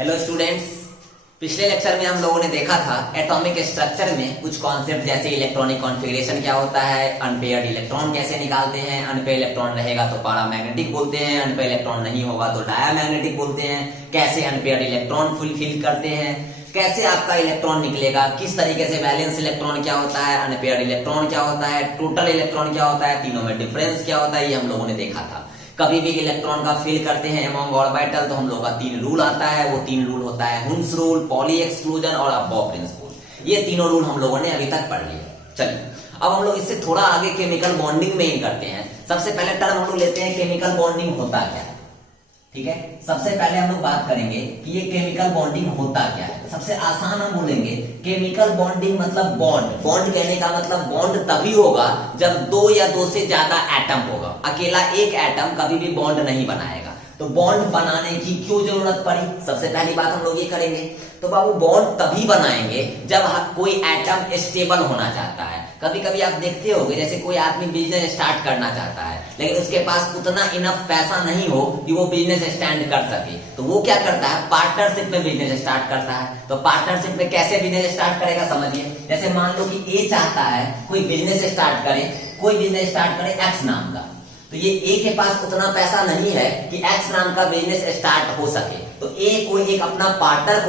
Hello students, पिछले lecture में हम लोगों ने देखा था एटॉमिक स्ट्रक्चर में कुछ कॉन्सेप्ट जैसे इलेक्ट्रॉनिक कॉन्फ़िगरेशन क्या होता है, अनपेयर्ड इलेक्ट्रॉन कैसे निकालते हैं, अनपेयर इलेक्ट्रॉन रहेगा तो पैरामैग्नेटिक बोलते हैं, अनपेयर इलेक्ट्रॉन नहीं होगा तो डायमैग्नेटिक बोलते हैं, कैसे अनपेयर्ड इलेक्ट्रॉन फुलफिल करते हैं, कैसे आपका इलेक्ट्रॉन निकलेगा, किस तरीके से वैलेंस इलेक्ट्रॉन क्या होता है, अनपेयर्ड इलेक्ट्रॉन क्या होता है, टोटल इलेक्ट्रॉन क्या होता है, तीनों में डिफरेंस क्या होता है, ये हम लोगों ने देखा था। कभी भी इलेक्ट्रॉन का फिल करते हैं अमोंग ऑर्बिटल तो हम लोग का 3 रूल आता है। वो 3 रूल होता है हुन्स रूल, पॉली एक्सक्लूजन और अबॉव प्रिंसिपल। ये तीनों रूल हम लोगों ने अभी तक पढ़ लिए। चलिए अब हम लोग इससे थोड़ा आगे केमिकल बॉन्डिंग में इन करते हैं। सबसे पहले टर्म हम लोग लेते हैं केमिकल बॉन्डिंग होता क्या है। ठीक है, सबसे पहले हम लोग बात करेंगे कि ये केमिकल बॉन्डिंग होता क्या है। सबसे आसान हम बोलेंगे केमिकल बॉन्डिंग मतलब बॉन्ड। बॉन्ड कहने का मतलब बॉन्ड तभी होगा जब 2 या 2 से ज्यादा एटम होगा। अकेला एक एटम कभी भी बॉन्ड नहीं बनाएगा। तो बॉन्ड बनाने की क्यों जरूरत पड़ी, सबसे पहली बात हम लोग ये करेंगे। तो बाबू बॉन्ड तभी बनाएंगे जब कोई एटम स्टेबल होना चाहता है। कभी कभी आप देखते होंगे जैसे कोई आदमी बिजनेस स्टार्ट करना चाहता है लेकिन उसके पास उतना इनफ पैसा नहीं हो कि वो बिजनेस स्टैंड कर सके, तो वो क्या करता है, पार्टनरशिप में बिजनेस स्टार्ट करता है। तो पार्टनरशिप में कैसे बिजनेस स्टार्ट करेगा समझिए। जैसे मान लो कि ए चाहता है कोई बिजनेस स्टार्ट करे, एक्स नाम का। तो ये ए के पास उतना पैसा नहीं है कि एक्स नाम का बिजनेस स्टार्ट हो सके। तो ए को एक अपना पार्टनर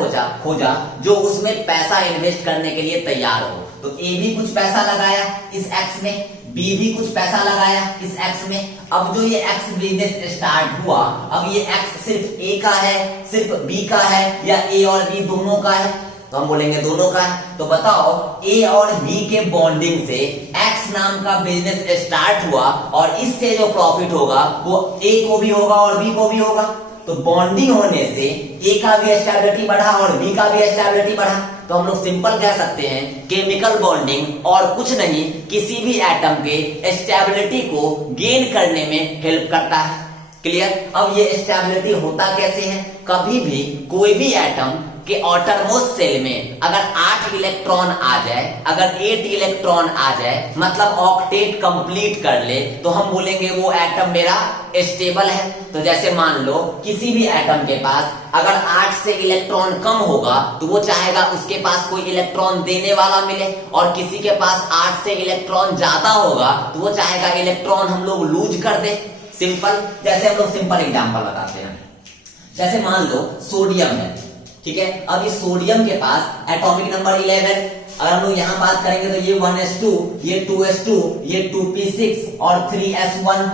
खोजा जो उसमें पैसा इन्वेस्ट करने के लिए तैयार हो। तो ए भी कुछ पैसा लगाया इस एक्स में, बी भी कुछ पैसा लगाया इस एक्स में। अब जो ये एक्स बिजनेस स्टार्ट हुआ, अब ये एक्स सिर्फ ए का है, सिर्फ बी का है, या ए और बी दोनों का है, तो हम बोलेंगे दोनों का है। तो बताओ ए और बी के बॉन्डिंग से एक्स नाम का बिजनेस स्टार्ट हुआ और इससे जो प्रॉफिट होगा वो ए को भी होगा और बी को भी होगा। तो बॉन्डिंग होने से ए का भी स्टेबिलिटी बढ़ा और बी का भी स्टेबिलिटी बढ़ा। तो हम लोग सिंपल कह सकते हैं केमिकल बॉन्डिंग और कुछ नहीं, किसी भी एटम के स्टेबिलिटी को गेन करने में हेल्प करता है। क्लियर। अब ये स्टेबिलिटी होता कैसे है, कभी भी कोई भी एटम के आउटरमोस्ट सेल में अगर 8 इलेक्ट्रॉन आ जाए, अगर 8 इलेक्ट्रॉन आ जाए मतलब ऑक्टेट कंप्लीट कर ले, तो हम बोलेंगे वो एटम मेरा स्टेबल है। तो जैसे मान लो किसी भी एटम के पास अगर 8 से इलेक्ट्रॉन कम होगा तो वो चाहेगा उसके पास कोई इलेक्ट्रॉन देने वाला मिले, और किसी के पास 8 से इलेक्ट्रॉन ज्यादा होगा तो वो चाहेगा इलेक्ट्रॉन हम लोग लूज कर दे। सिंपल, जैसे हम लोग सिंपल एग्जांपल बताते हैं। जैसे मान लो सोडियम है, ठीक है। अब इस सोडियम के पास एटॉमिक नंबर 11। अगर हम लोग यहां बात करेंगे तो ये 1s2, ये 2s2, ये 2p6 और 3s1।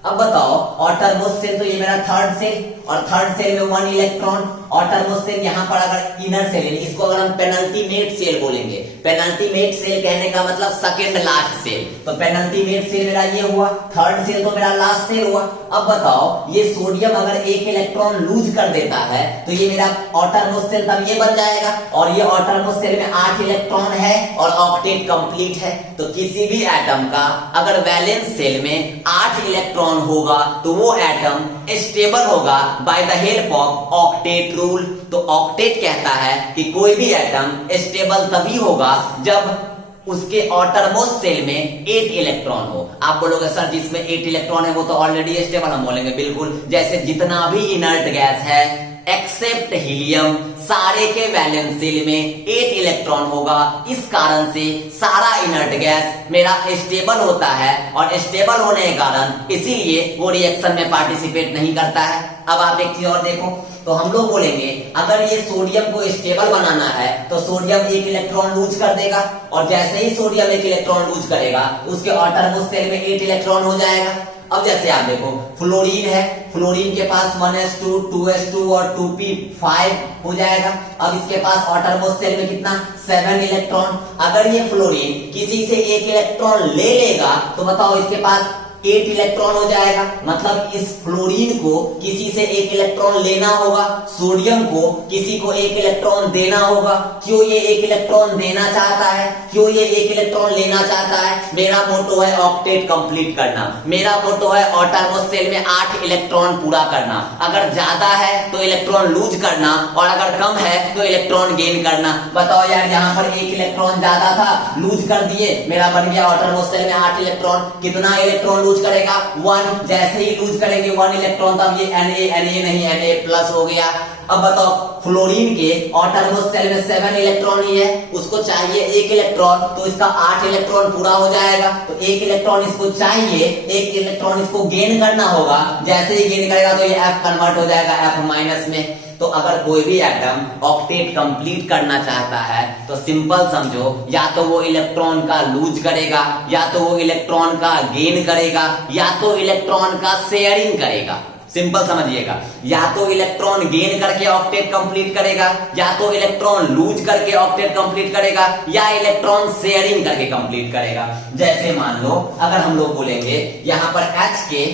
अब बताओ आउटरमोस्ट सेल तो ये मेरा थर्ड सेल, और थर्ड सेल में 1 इलेक्ट्रॉन। आउटरमोस्ट सेल यहाँ पर अगर इनर सेल, इसको अगर हम पेनल्टीमेट सेल बोलेंगे। पेनल्टीमेट सेल कहने का मतलब सेकंड लास्ट सेल। तो पेनल्टीमेट सेल मेरा ये हुआ, थर्ड सेल तो मेरा लास्ट सेल हुआ। अब बताओ ये सोडियम अगर 1 इलेक्ट्रॉन लूज कर देता है तो ये मेरा आउटरमोस्ट सेल तब ये बन जाएगा, और ये आउटरमोस्ट सेल में 8 इलेक्ट्रॉन है और ऑक्टेट कंप्लीट है। तो किसी भी एटम का अगर वैलेंस सेल में 8 इलेक्ट्रॉन होगा तो वो एटम स्टेबल होगा by the help of octet rule. तो ऑक्टेट कहता है कि कोई भी एटम स्टेबल तभी होगा जब उसके आउटरमोस्ट सेल में 8 इलेक्ट्रॉन हो। आप बोलोगे सर जिसमें 8 इलेक्ट्रॉन है वो तो ऑलरेडी स्टेबल। हम बोलेंगे बिल्कुल, जैसे जितना भी इनर्ट गैस है एक्सेप्ट हीलियम, सारे के वैलेंस सेल में 8 इलेक्ट्रॉन होगा। इस कारण से सारा इनर्ट गैस मेरा स्टेबल होता है, और स्टेबल होने के कारण इसीलिए वो रिएक्शन में पार्टिसिपेट नहीं करता है। अब आप एक चीज और देखो, तो हम लोग बोलेंगे अगर ये सोडियम को स्टेबल बनाना है तो सोडियम 1 इलेक्ट्रॉन लूज कर देगा, और जैसे ही सोडियम 1 इलेक्ट्रॉन लूज करेगा उसके आउटरमोस्ट सेल में 8 इलेक्ट्रॉन हो जाएगा। अब जैसे आप देखो फ्लोरीन है, फ्लोरीन के पास 1s2, 2s2 और 2p5 हो जाएगा। अब इसके पास आउटरमोस्ट सेल में कितना, 7 इलेक्ट्रॉन। अगर ये फ्लोरीन किसी से 1 इलेक्ट्रॉन ले लेगा तो बताओ इसके पास 8 इलेक्ट्रॉन हो जाएगा। मतलब इस फ्लोरीन को किसी से 1 इलेक्ट्रॉन लेना होगा, सोडियम को किसी को 1 इलेक्ट्रॉन देना होगा। क्यों ये 1 इलेक्ट्रॉन देना चाहता है, क्यों ये 1 इलेक्ट्रॉन लेना चाहता है? मेरा मोटो है ऑक्टेट कंप्लीट करना, मेरा मोटो है आउटरमोस्ट सेल में 8 इलेक्ट्रॉन पूरा करना। अगर ज्यादा है तो इलेक्ट्रॉन लूज करना, और अगर कम है तो इलेक्ट्रॉन गेन करना। बताओ यार, यहाँ पर 1 इलेक्ट्रॉन ज्यादा था, लूज कर दिए, मेरा बन गया आउटरमोस्ट सेल में 8 इलेक्ट्रॉन। कितना इलेक्ट्रॉन लूज करेगा? 1। जैसे ही लूज करेंगे 1 इलेक्ट्रॉन तब ये Na नहीं Na प्लस हो गया। अब बताओ फ्लोरीन के ऑटरमोस्ट शेल में 7 इलेक्ट्रॉन ही है, उसको चाहिए 1 इलेक्ट्रॉन, तो इसका 8 इलेक्ट्रॉन पूरा हो जाएगा। तो 1 इलेक्ट्रॉन इसको चाहिए, 1 इलेक्ट्रॉन इसको गेन करना होगा। जैसे ही गेन करेगा तो ये F कन्वर्ट हो जाएगा F माइनस में। तो अगर कोई भी एटम ऑक्टेट कंप्लीट करना चाहता है तो सिंपल समझो, या तो वो इलेक्ट्रॉन का लूज करेगा, या तो वो इलेक्ट्रॉन का गेन करेगा, या तो इलेक्ट्रॉन का शेयरिंग करेगा। सिंपल समझिएगा, या तो इलेक्ट्रॉन गेन करके ऑक्टेट कंप्लीट करेगा, या तो इलेक्ट्रॉन लूज करके ऑक्टेट कंप्लीट करेगा, या इलेक्ट्रॉन शेयरिंग करके कंप्लीट करेगा। जैसे मान लो अगर हम लोग बोलेंगे यहाँ पर H के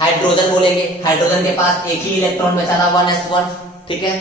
हाइड्रोजन बोलेंगे, हाइड्रोजन के पास एक ही इलेक्ट्रॉन बचा था 1s1, ठीक है।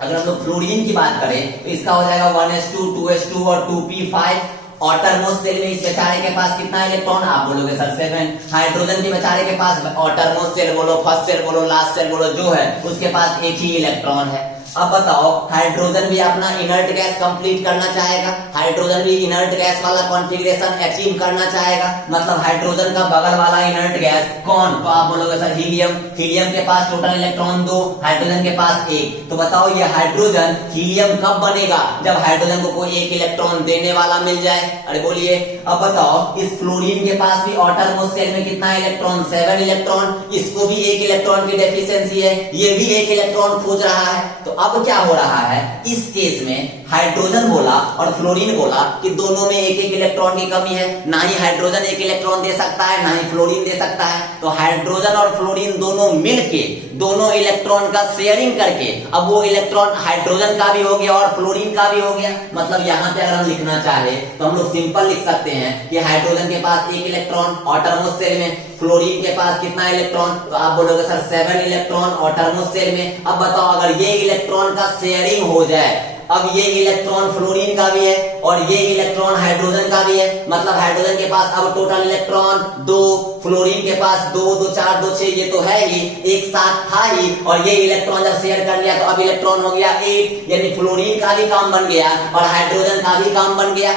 अगर हम लोग फ्लोरीन की बात करें तो इसका हो जाएगा 1s2, 2s2 और 2p5। ऑटरमोस्ट शेल में इस बेचारे के पास कितना इलेक्ट्रॉन, आप बोलोगे सर 7। हाइड्रोजन के बेचारे के पास ऑटरमोस्ट शेल बोलो, फर्स्ट शेल बोलो, लास्ट शेल बोलो, जो है उसके पास एक ही इलेक्ट्रॉन है। अब बताओ हाइड्रोजन भी अपना इनर्ट गैस कंप्लीट करना चाहेगा, हाइड्रोजन भी इनर्ट गैस वाला कॉन्फ़िगरेशन अचीव करना चाहेगा। मतलब हाइड्रोजन का बगल वाला इनर्ट गैस कौन, तो आप बोलोगे सर हीलियम। हीलियम के पास टोटल इलेक्ट्रॉन 2, हाइड्रोजन के पास 1। तो बताओ ये हाइड्रोजन हीलियम कब बनेगा, जब हाइड्रोजन को कोई 1 इलेक्ट्रॉन देने वाला मिल जाए। अरे बोलिए, अब बताओ इस फ्लोरीन के पास भी ऑटरमोस्ट शेल में कितना इलेक्ट्रॉन, 7 इलेक्ट्रॉन, इसको भी 1 इलेक्ट्रॉन की डेफिशिएंसी है, ये भी 1 इलेक्ट्रॉन खोज रहा है। तो अब क्या हो रहा है, इस केस में हाइड्रोजन बोला और फ्लोरीन बोला कि दोनों में 1-1 इलेक्ट्रॉन की कमी है। ना ही हाइड्रोजन 1 इलेक्ट्रॉन दे सकता है, ना ही फ्लोरीन दे सकता है। तो हाइड्रोजन और फ्लोरीन दोनों मिलके दोनों इलेक्ट्रॉन का शेयरिंग करके अब वो इलेक्ट्रॉन हाइड्रोजन का भी हो गया और फ्लोरीन का भी हो गया। मतलब यहाँ पे अगर हम लिखना चाहे तो हम लोग सिंपल लिख सकते हैं कि हाइड्रोजन के पास 1 इलेक्ट्रॉन ऑटरमोस्ट शेल में, फ्लोरीन के पास कितना इलेक्ट्रॉन, तो आप बोलोगे सर 7 इलेक्ट्रॉन ऑटरमोस्ट शेल में। अब बताओ अगर ये इलेक्ट्रॉन का शेयरिंग हो जाए, अब ये इलेक्ट्रॉन फ्लोरीन का भी है और ये इलेक्ट्रॉन हाइड्रोजन का भी है। मतलब हाइड्रोजन के पास अब टोटल इलेक्ट्रॉन 2, फ्लोरीन के पास 2, 2 4 2 6, ये तो है ही, एक साथ था ही। और ये इलेक्ट्रॉन जब शेयर कर लिया तो अब इलेक्ट्रॉन हो गया 8, यानी फ्लोरीन का भी काम बन गया और हाइड्रोजन का भी काम बन गया।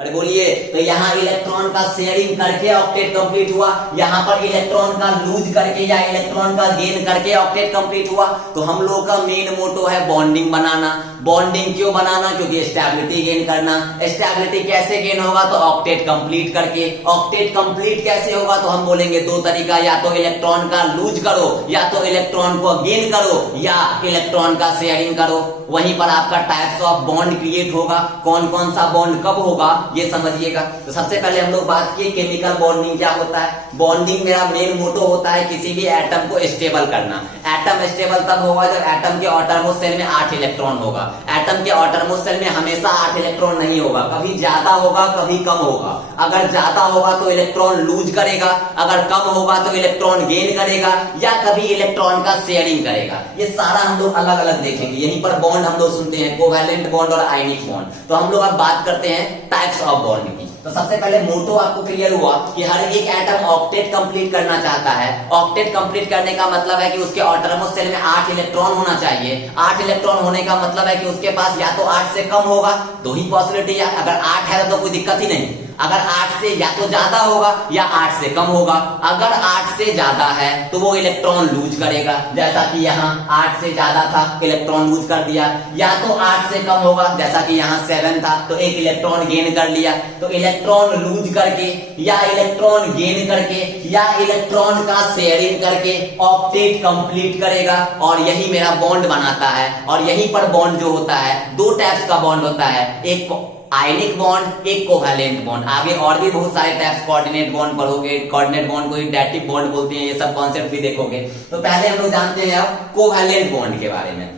अरे बोलिए, तो यहाँ इलेक्ट्रॉन का शेयरिंग करके ऑक्टेट कंप्लीट हुआ, यहाँ पर इलेक्ट्रॉन का लूज करके या इलेक्ट्रॉन का गेन करके ऑक्टेट कंप्लीट हुआ। तो हम लोग का मेन मोटो है बॉन्डिंग बनाना। बॉन्डिंग क्यों बनाना, क्योंकि स्टेबिलिटी गेन करना। स्टेबिलिटी कैसे गेन होगा, तो ऑक्टेट कंप्लीट करके। ऑक्टेट कंप्लीट कैसे होगा, तो हम बोलेंगे 2 तरीका, या तो इलेक्ट्रॉन का लूज करो, या तो इलेक्ट्रॉन को गेन करो, या इलेक्ट्रॉन का शेयरिंग करो। वहीं पर आपका टाइप्स ऑफ बॉन्ड क्रिएट होगा, कौन कौन सा बॉन्ड कब होगा ये समझिएगा। तो सबसे पहले हम लोग बात किए केमिकल बॉन्डिंग क्या होता है। बॉन्डिंग मेरा मेन मोटो होता है किसी भी एटम को स्टेबल करना। एटम स्टेबल तब होगा जब एटम के ऑटरमोस्ट शेल में 8 इलेक्ट्रॉन होगा। एटम के ऑटरमोस्ट शेल में हमेशा 8 इलेक्ट्रॉन नहीं होगा, कभी ज्यादा होगा कभी कम होगा। अगर ज्यादा होगा तो इलेक्ट्रॉन लूज करेगा, अगर कम होगा तो इलेक्ट्रॉन गेन करेगा, या कभी इलेक्ट्रॉन का शेयरिंग करेगा। ये सारा हम लोग अलग अलग देखेंगे। यहीं पर बॉन्ड हम लोग सुनते हैं कोवैलेंट बॉन्ड और आयनिक बॉन्ड। तो हम लोग अब बात करते हैं टाइप्स ऑफ बॉन्ड की। तो सबसे पहले मोटो आपको क्लियर हुआ कि हर एक एटम ऑक्टेट कंप्लीट करना चाहता है। ऑक्टेट कंप्लीट करने का मतलब है कि उसके ऑटरमोस्ट शेल में 8 इलेक्ट्रॉन होना चाहिए। 8 इलेक्ट्रॉन होने का मतलब है कि उसके पास या तो 8 से कम होगा, 2 ही पॉसिबिलिटी है। अगर 8 है तो कोई दिक्कत ही नहीं। अगर 8 से या तो ज्यादा होगा या 8 से कम होगा। अगर 8 से ज्यादा है तो वो इलेक्ट्रॉन लूज करेगा, जैसा कि यहाँ 8 से ज्यादा था, इलेक्ट्रॉन लूज कर दिया। या तो 8 से कम होगा, जैसा कि यहाँ 7 था, तो 1 इलेक्ट्रॉन गेन कर लिया। तो इलेक्ट्रॉन लूज करके या इलेक्ट्रॉन गेन करके या इलेक्ट्रॉन का शेयरिंग करके ऑक्टेट कंप्लीट करेगा और यही मेरा बॉन्ड बनाता है। और यहीं पर बॉन्ड जो होता है 2 टाइप्स का बॉन्ड होता है, एक आयनिक बॉन्ड, एक कोवैलेंट बॉन्ड। आगे और भी बहुत सारे टाइप्स कोऑर्डिनेट बॉन्ड पढ़ोगे, कोऑर्डिनेट बॉन्ड को डेटिव बॉन्ड बोलते हैं, ये सब कॉन्सेप्ट भी देखोगे। तो पहले हम लोग जानते हैं अब कोवैलेंट बॉन्ड के बारे में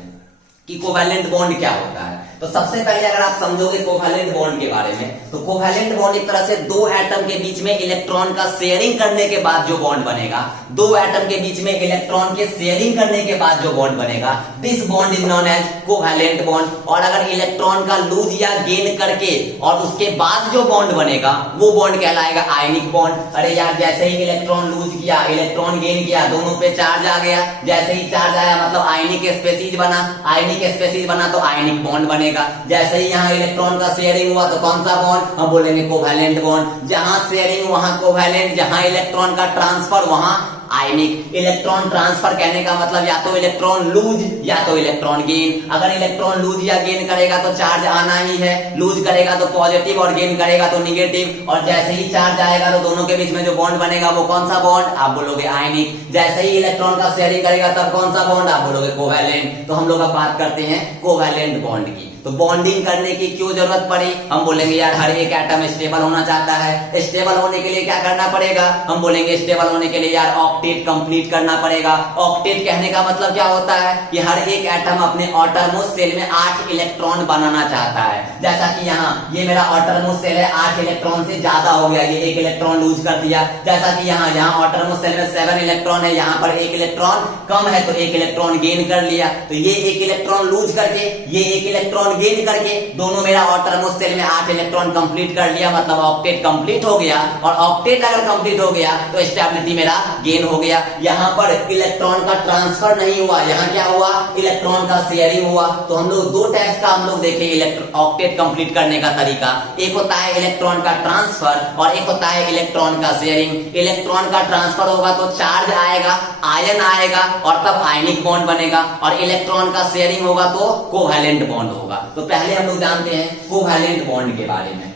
कि कोवैलेंट बॉन्ड क्या होता है। तो सबसे पहले अगर आप समझोगे कोवैलेंट बॉन्ड के बारे में, तो कोवैलेंट बॉन्ड एक तरह से 2 एटम के बीच में इलेक्ट्रॉन का शेयरिंग करने के बाद जो बॉन्ड बनेगा, 2 एटम के बीच में इलेक्ट्रॉन के शेयरिंग करने के बाद जो बॉन्ड बनेगा, this bond is known as covalent bond. और अगर इलेक्ट्रॉन का लूज या गेन करके और उसके बाद जो बॉन्ड बनेगा वो बॉन्ड कहलाएगा आयनिक बॉन्ड। अरे यार, जैसे ही इलेक्ट्रॉन लूज किया, इलेक्ट्रॉन गेन किया, दोनों पे चार्ज आ गया। जैसे ही चार्ज आया मतलब आयनिक स्पेसीज बना, आयनिक स्पेसीज बना तो आयनिक बॉन्ड बनेगा। जैसे ही यहाँ इलेक्ट्रॉन का शेयरिंग हुआ तो कौन सा बॉन्ड, हम बोलेंगे कोवैलेंट बॉन्ड। जहां शेयरिंग वहां कोवैलेंट, जहां इलेक्ट्रॉन का ट्रांसफर वहां आयनिक। इलेक्ट्रॉन ट्रांसफर कहने का मतलब या तो इलेक्ट्रॉन लूज या तो इलेक्ट्रॉन गेन। अगर इलेक्ट्रॉन लूज या गेन करेगा तो चार्ज आना ही है, लूज करेगा तो पॉजिटिव और गेन करेगा तो निगेटिव। और जैसे ही चार्ज आएगा तो दोनों के बीच में जो बॉन्ड बनेगा वो कौन सा बॉन्ड, आप बोलोगे आयनिक। जैसे ही इलेक्ट्रॉन का शेयरिंग करेगा तब कौन सा बॉन्ड, आप बोलोगे कोवैलेंट। तो हम लोग अब बात करते हैं कोवैलेंट बॉन्ड की। तो बॉन्डिंग करने की क्यों जरूरत पड़ी, हम बोलेंगे यार हर एक एटम स्टेबल होना चाहता है, स्टेबल होने के लिए क्या करना पड़ेगा, हम बोलेंगे स्टेबल होने के लिए यार ऑक्टेट कंप्लीट करना पड़ेगा। ऑक्टेट कहने का मतलब क्या होता है कि हर एक एटम अपने ऑटरमोस्ट सेल में 8 इलेक्ट्रॉन बनाना चाहता है। जैसा कि यहाँ ये मेरा ऑटरमोस्ट सेल है, 8 इलेक्ट्रॉन से ज्यादा हो गया, ये 1 इलेक्ट्रॉन लूज कर दिया। जैसा कि यहाँ ऑटरमोस्ट सेल में 7 इलेक्ट्रॉन है, यहाँ पर 1 इलेक्ट्रॉन कम है तो 1 इलेक्ट्रॉन गेन कर लिया। तो ये 1 इलेक्ट्रॉन लूज करके ये 1 इलेक्ट्रॉन गेन करके दोनों मेरा ऑटरमोस्ट सेल में 8 इलेक्ट्रॉन कंप्लीट कर लिया, मतलब ऑक्टेट कंप्लीट हो गया। और ऑक्टेट अगर कंप्लीट हो गया तो स्टेबिलिटी मेरा गेन हो गया। यहाँ पर इलेक्ट्रॉन का ट्रांसफर नहीं हुआ, यहाँ क्या हुआ, इलेक्ट्रॉन का शेयरिंग हुआ। तो हम लोग दो टाइप्स का हम लोग देखें ऑक्टेट कंप्लीट करने का तरीका। एक होता है इलेक्ट्रॉन का ट्रांसफर और एक होता है इलेक्ट्रॉन का शेयरिंग। इलेक्ट्रॉन का ट्रांसफर होगा तो चार्ज आएगा, आयन आएगा और तब आयनिक बॉन्ड बनेगा। और इलेक्ट्रॉन का शेयरिंग होगा तो कोवैलेंट बॉन्ड होगा। तो पहले हम लोग जानते हैं कोवैलेंट बॉन्ड के बारे में।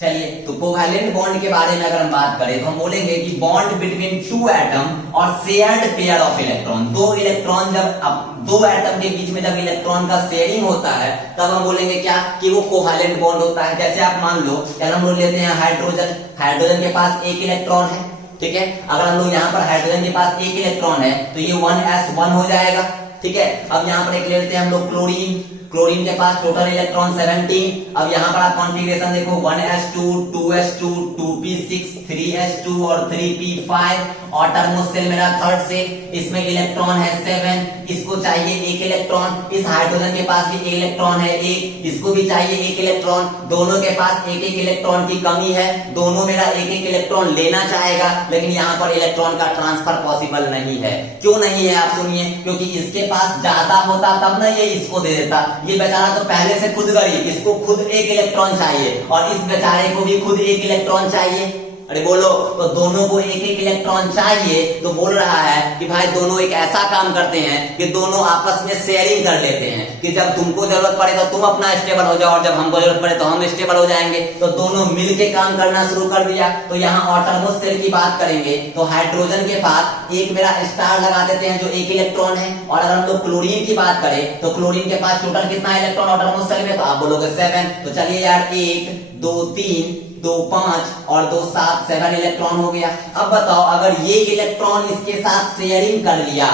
चलिए, तो कोवैलेंट बॉन्ड के बारे में अगर हम बात करें तो हम बोलेंगे कि बॉन्ड बिटवीन 2 एटम और shared pair of electron. 2 electron जब दो एटम के बीच में जब इलेक्ट्रॉन का शेयरिंग होता है तब हम बोलेंगे क्या कि वो कोवैलेंट बॉन्ड होता है। जैसे आप मान लो चलो हम लोग लेते हैं हाइड्रोजन, हाइड्रोजन के पास 1 इलेक्ट्रॉन है, ठीक है। अगर हम लोग यहाँ पर हाइड्रोजन के पास 1 इलेक्ट्रॉन है तो ये 1s1 हो जाएगा, ठीक है। अब यहाँ पर एक ले लेते हैं हम लोग क्लोरीन, क्लोरीन के पास टोटल इलेक्ट्रॉन 17। अब यहाँ पर आप कॉन्फ़िगरेशन देखो 1s2 2s2 2p6 3s2 और 3p5। ऑटरमोस्ट सेल मेरा थर्ड से, इसमें इलेक्ट्रॉन है 7, इसको चाहिए 1 इलेक्ट्रॉन। इस हाइड्रोजन के पास भी 1 इलेक्ट्रॉन है 1, इसको भी चाहिए 1 इलेक्ट्रॉन। दोनों के पास 1-1 इलेक्ट्रॉन की कमी है, दोनों मेरा 1-1 इलेक्ट्रॉन लेना चाहेगा, लेकिन यहाँ पर इलेक्ट्रॉन का ट्रांसफर पॉसिबल नहीं है। क्यों नहीं है आप सुनिए, क्योंकि इसके पास ज्यादा होता तब ना ये इसको दे देता। ये बेचारा तो पहले से खुद गरीब, इसको खुद 1 इलेक्ट्रॉन चाहिए और इस बेचारे को भी खुद 1 इलेक्ट्रॉन चाहिए। अरे बोलो, तो दोनों को 1-1 इलेक्ट्रॉन चाहिए। तो बोल रहा है कि भाई दोनों एक ऐसा काम करते हैं कि दोनों आपस में शेयरिंग कर लेते हैं कि जब तुमको जरूरत पड़े तो तुम अपना स्टेबल हो जाओ और जब हमको जरूरत पड़े तो हम स्टेबल हो जाएंगे। तो दोनों मिलके काम करना शुरू कर दिया। तो यहाँ ऑटरमोस्ट सेल की बात करेंगे तो हाइड्रोजन के पास एक मेरा स्टार लगा देते हैं जो 1 इलेक्ट्रॉन है। और अगर हम लोग क्लोरीन की बात करें तो क्लोरीन के पास टोटल कितना इलेक्ट्रॉन ऑटरमोस्ट सेल में, तो आप बोलोगे 7। तो चलिए यार 1 2 3 2 5 और 2 7 7 इलेक्ट्रॉन हो गया। अब बताओ अगर ये इलेक्ट्रॉन इसके साथ शेयरिंग कर लिया,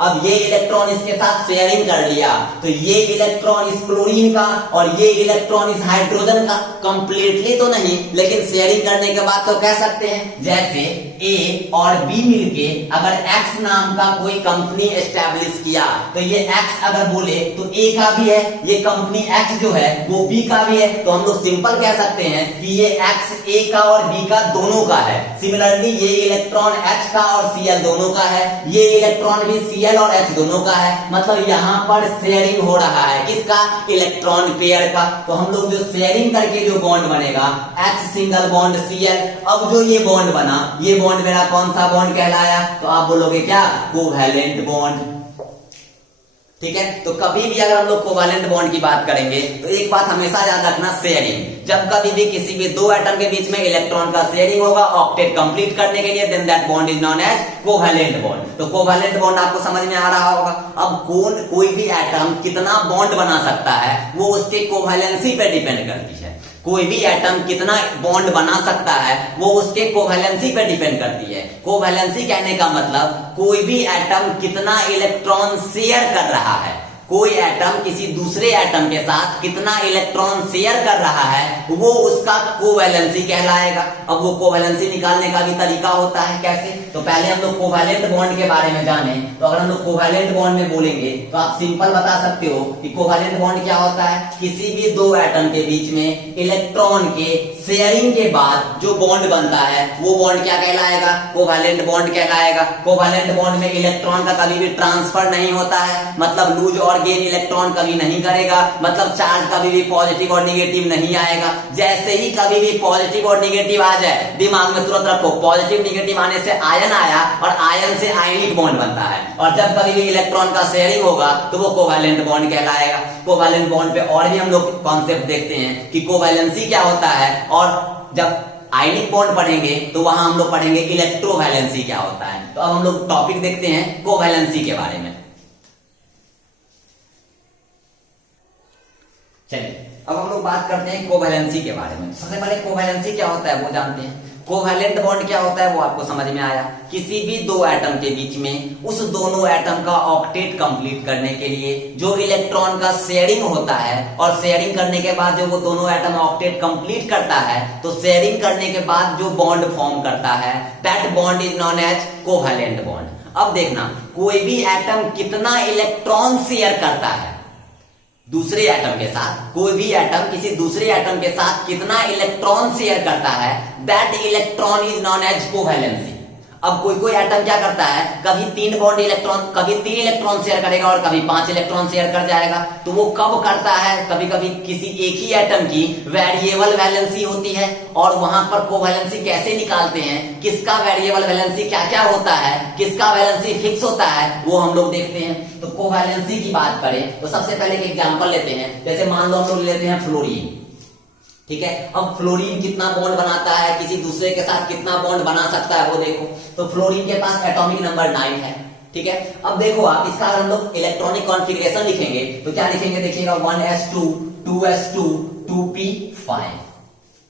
अब ये इलेक्ट्रॉन इसके साथ शेयरिंग कर लिया तो ये इलेक्ट्रॉन इस क्लोरीन का और ये इलेक्ट्रॉन इस हाइड्रोजन का, कंप्लीटली तो नहीं लेकिन शेयरिंग करने के बाद तो कह सकते हैं जैसे ए और बी मिलके अगर एक्स नाम का कोई कंपनी एस्टैब्लिश किया तो ये एक्स अगर बोले तो ए का भी है, ये कंपनी एक्स जो है वो बी का भी है। तो हम लोग सिंपल कह सकते हैं कि ये एक्स ए का और बी का दोनों का है। सिमिलरली ये इलेक्ट्रॉन एच का और सीएल दोनों का है, ये इलेक्ट्रॉन भी सीएल और एच दोनों का है। मतलब यहाँ पर शेयरिंग हो रहा है किसका, इलेक्ट्रॉन पेयर का। तो हम लोग जो शेयरिंग करके जो बॉन्ड बनेगा एच सिंगल बॉन्ड सीएल, अब जो ये बॉन्ड बना ये बॉन्ड मेरा कौन सा बॉन्ड कहलाया, तो आप बोलोगे क्या, कोवैलेंट बॉन्ड। ठीक है, तो कभी भी अगर हम लोग कोवैलेंट बॉन्ड की बात करेंगे तो एक बात हमेशा याद रखना, शेयरिंग। जब कभी भी किसी भी दो एटम के बीच में इलेक्ट्रॉन का शेयरिंग होगा ऑक्टेट कंप्लीट करने के लिए, then that bond is known as covalent bond. तो कोवैलेंट बॉन्ड आपको समझ में आ रहा होगा। अब कोई भी एटम कितना बॉन्ड बना सकता है वो उसके कोवैलेंसी पे डिपेंड करती है। कोई भी एटम कितना बॉन्ड बना सकता है वो उसके कोवैलेंसी पे डिपेंड करती है। कोवैलेंसी कहने का मतलब कोई भी एटम कितना इलेक्ट्रॉन शेयर कर रहा है, कोई एटम किसी दूसरे एटम के साथ कितना इलेक्ट्रॉन शेयर कर रहा है वो उसका कोवैलेंसी कहलाएगा। अब वो कोवैलेंसी निकालने का भी तरीका होता है, कैसे, तो पहले हम लोग कोवैलेंट बॉन्ड के बारे में जाने। तो अगर हम लोग कोवैलेंट बॉन्ड में बोलेंगे तो आप सिंपल बता सकते हो कि कोवैलेंट बॉन्ड क्या होता है, किसी भी दो एटम के बीच में इलेक्ट्रॉन के शेयरिंग के बाद जो बॉन्ड बनता है वो बॉन्ड क्या कहलाएगा, कोवैलेंट बॉन्ड कहलाएगा। कोवैलेंट बॉन्ड में इलेक्ट्रॉन का कभी भी ट्रांसफर नहीं होता है, मतलब लूज और और गेन इलेक्ट्रॉन कभी नहीं करेगा, मतलब चार्ज कभी भी पॉजिटिव और निगेटिव नहीं आएगा। जैसे ही कभी भी पॉजिटिव और निगेटिव आ जाए, दिमाग में तुरंत रखो, पॉजिटिव निगेटिव आने से आयन आया और आयन से आयनिक बॉन्ड बनता है, और जब कभी भी इलेक्ट्रॉन का शेयरिंग होगा तो वो कोवैलेंट बॉन्ड कहलाएगा। कोवैलेंट बॉन्ड पे और भी हम लोग कॉन्सेप्ट देखते हैं कि कोवैलेंसी क्या होता है, और जब आयनिक बॉन्ड पढ़ेंगे तो वहां हम लोग पढ़ेंगे इलेक्ट्रोवैलेंसी क्या होता है। तो अब हम लोग टॉपिक देखते हैं कोवैलेंसी के बारे में। चलिए अब हम लोग बात करते हैं कोवैलेंसी के बारे में। सबसे पहले कोवैलेंसी क्या होता है वो जानते हैं। कोवैलेंट बॉन्ड क्या होता है वो आपको समझ में आया। किसी भी दो एटम के बीच में उस दोनों एटम का ऑक्टेट कंप्लीट करने के लिए जो इलेक्ट्रॉन का शेयरिंग होता है, और शेयरिंग करने के बाद जो वो दोनों एटम ऑक्टेट कंप्लीट करता है, तो शेयरिंग करने के बाद जो बॉन्ड फॉर्म करता है, that bond is known as covalent bond. अब देखना, कोई भी एटम कितना इलेक्ट्रॉन शेयर करता है दूसरे एटम के साथ, कोई भी एटम किसी दूसरे एटम के साथ कितना इलेक्ट्रॉन शेयर करता है, that electron is known as covalency. अब कोई कोई एटम क्या करता है, कभी 3 बॉन्ड इलेक्ट्रॉन, कभी 3 इलेक्ट्रॉन शेयर करेगा और कभी 5 इलेक्ट्रॉन शेयर कर जाएगा। तो वो कब करता है, कभी कभी किसी एक ही एटम की वेरिएबल वैलेंसी होती है, और वहां पर कोवैलेंसी कैसे निकालते हैं, किसका वेरिएबल वैलेंसी क्या क्या होता है, किसका वैलेंसी फिक्स होता है, वो हम लोग देखते हैं। तो कोवैलेंसी की बात करें तो सबसे पहले एक एग्जांपल लेते हैं। जैसे मान लो हम लोग लेते हैं फ्लोरीन, ठीक है। अब फ्लोरीन कितना बॉन्ड बनाता है, किसी दूसरे के साथ कितना बॉन्ड बना सकता है वो देखो। तो फ्लोरीन के पास एटॉमिक नंबर 9 है, ठीक है। अब देखो आप इसका अगर हम लोग इलेक्ट्रॉनिक कॉन्फ़िगरेशन लिखेंगे तो क्या लिखेंगे, देखिएगा 1s2 2s2 2p5,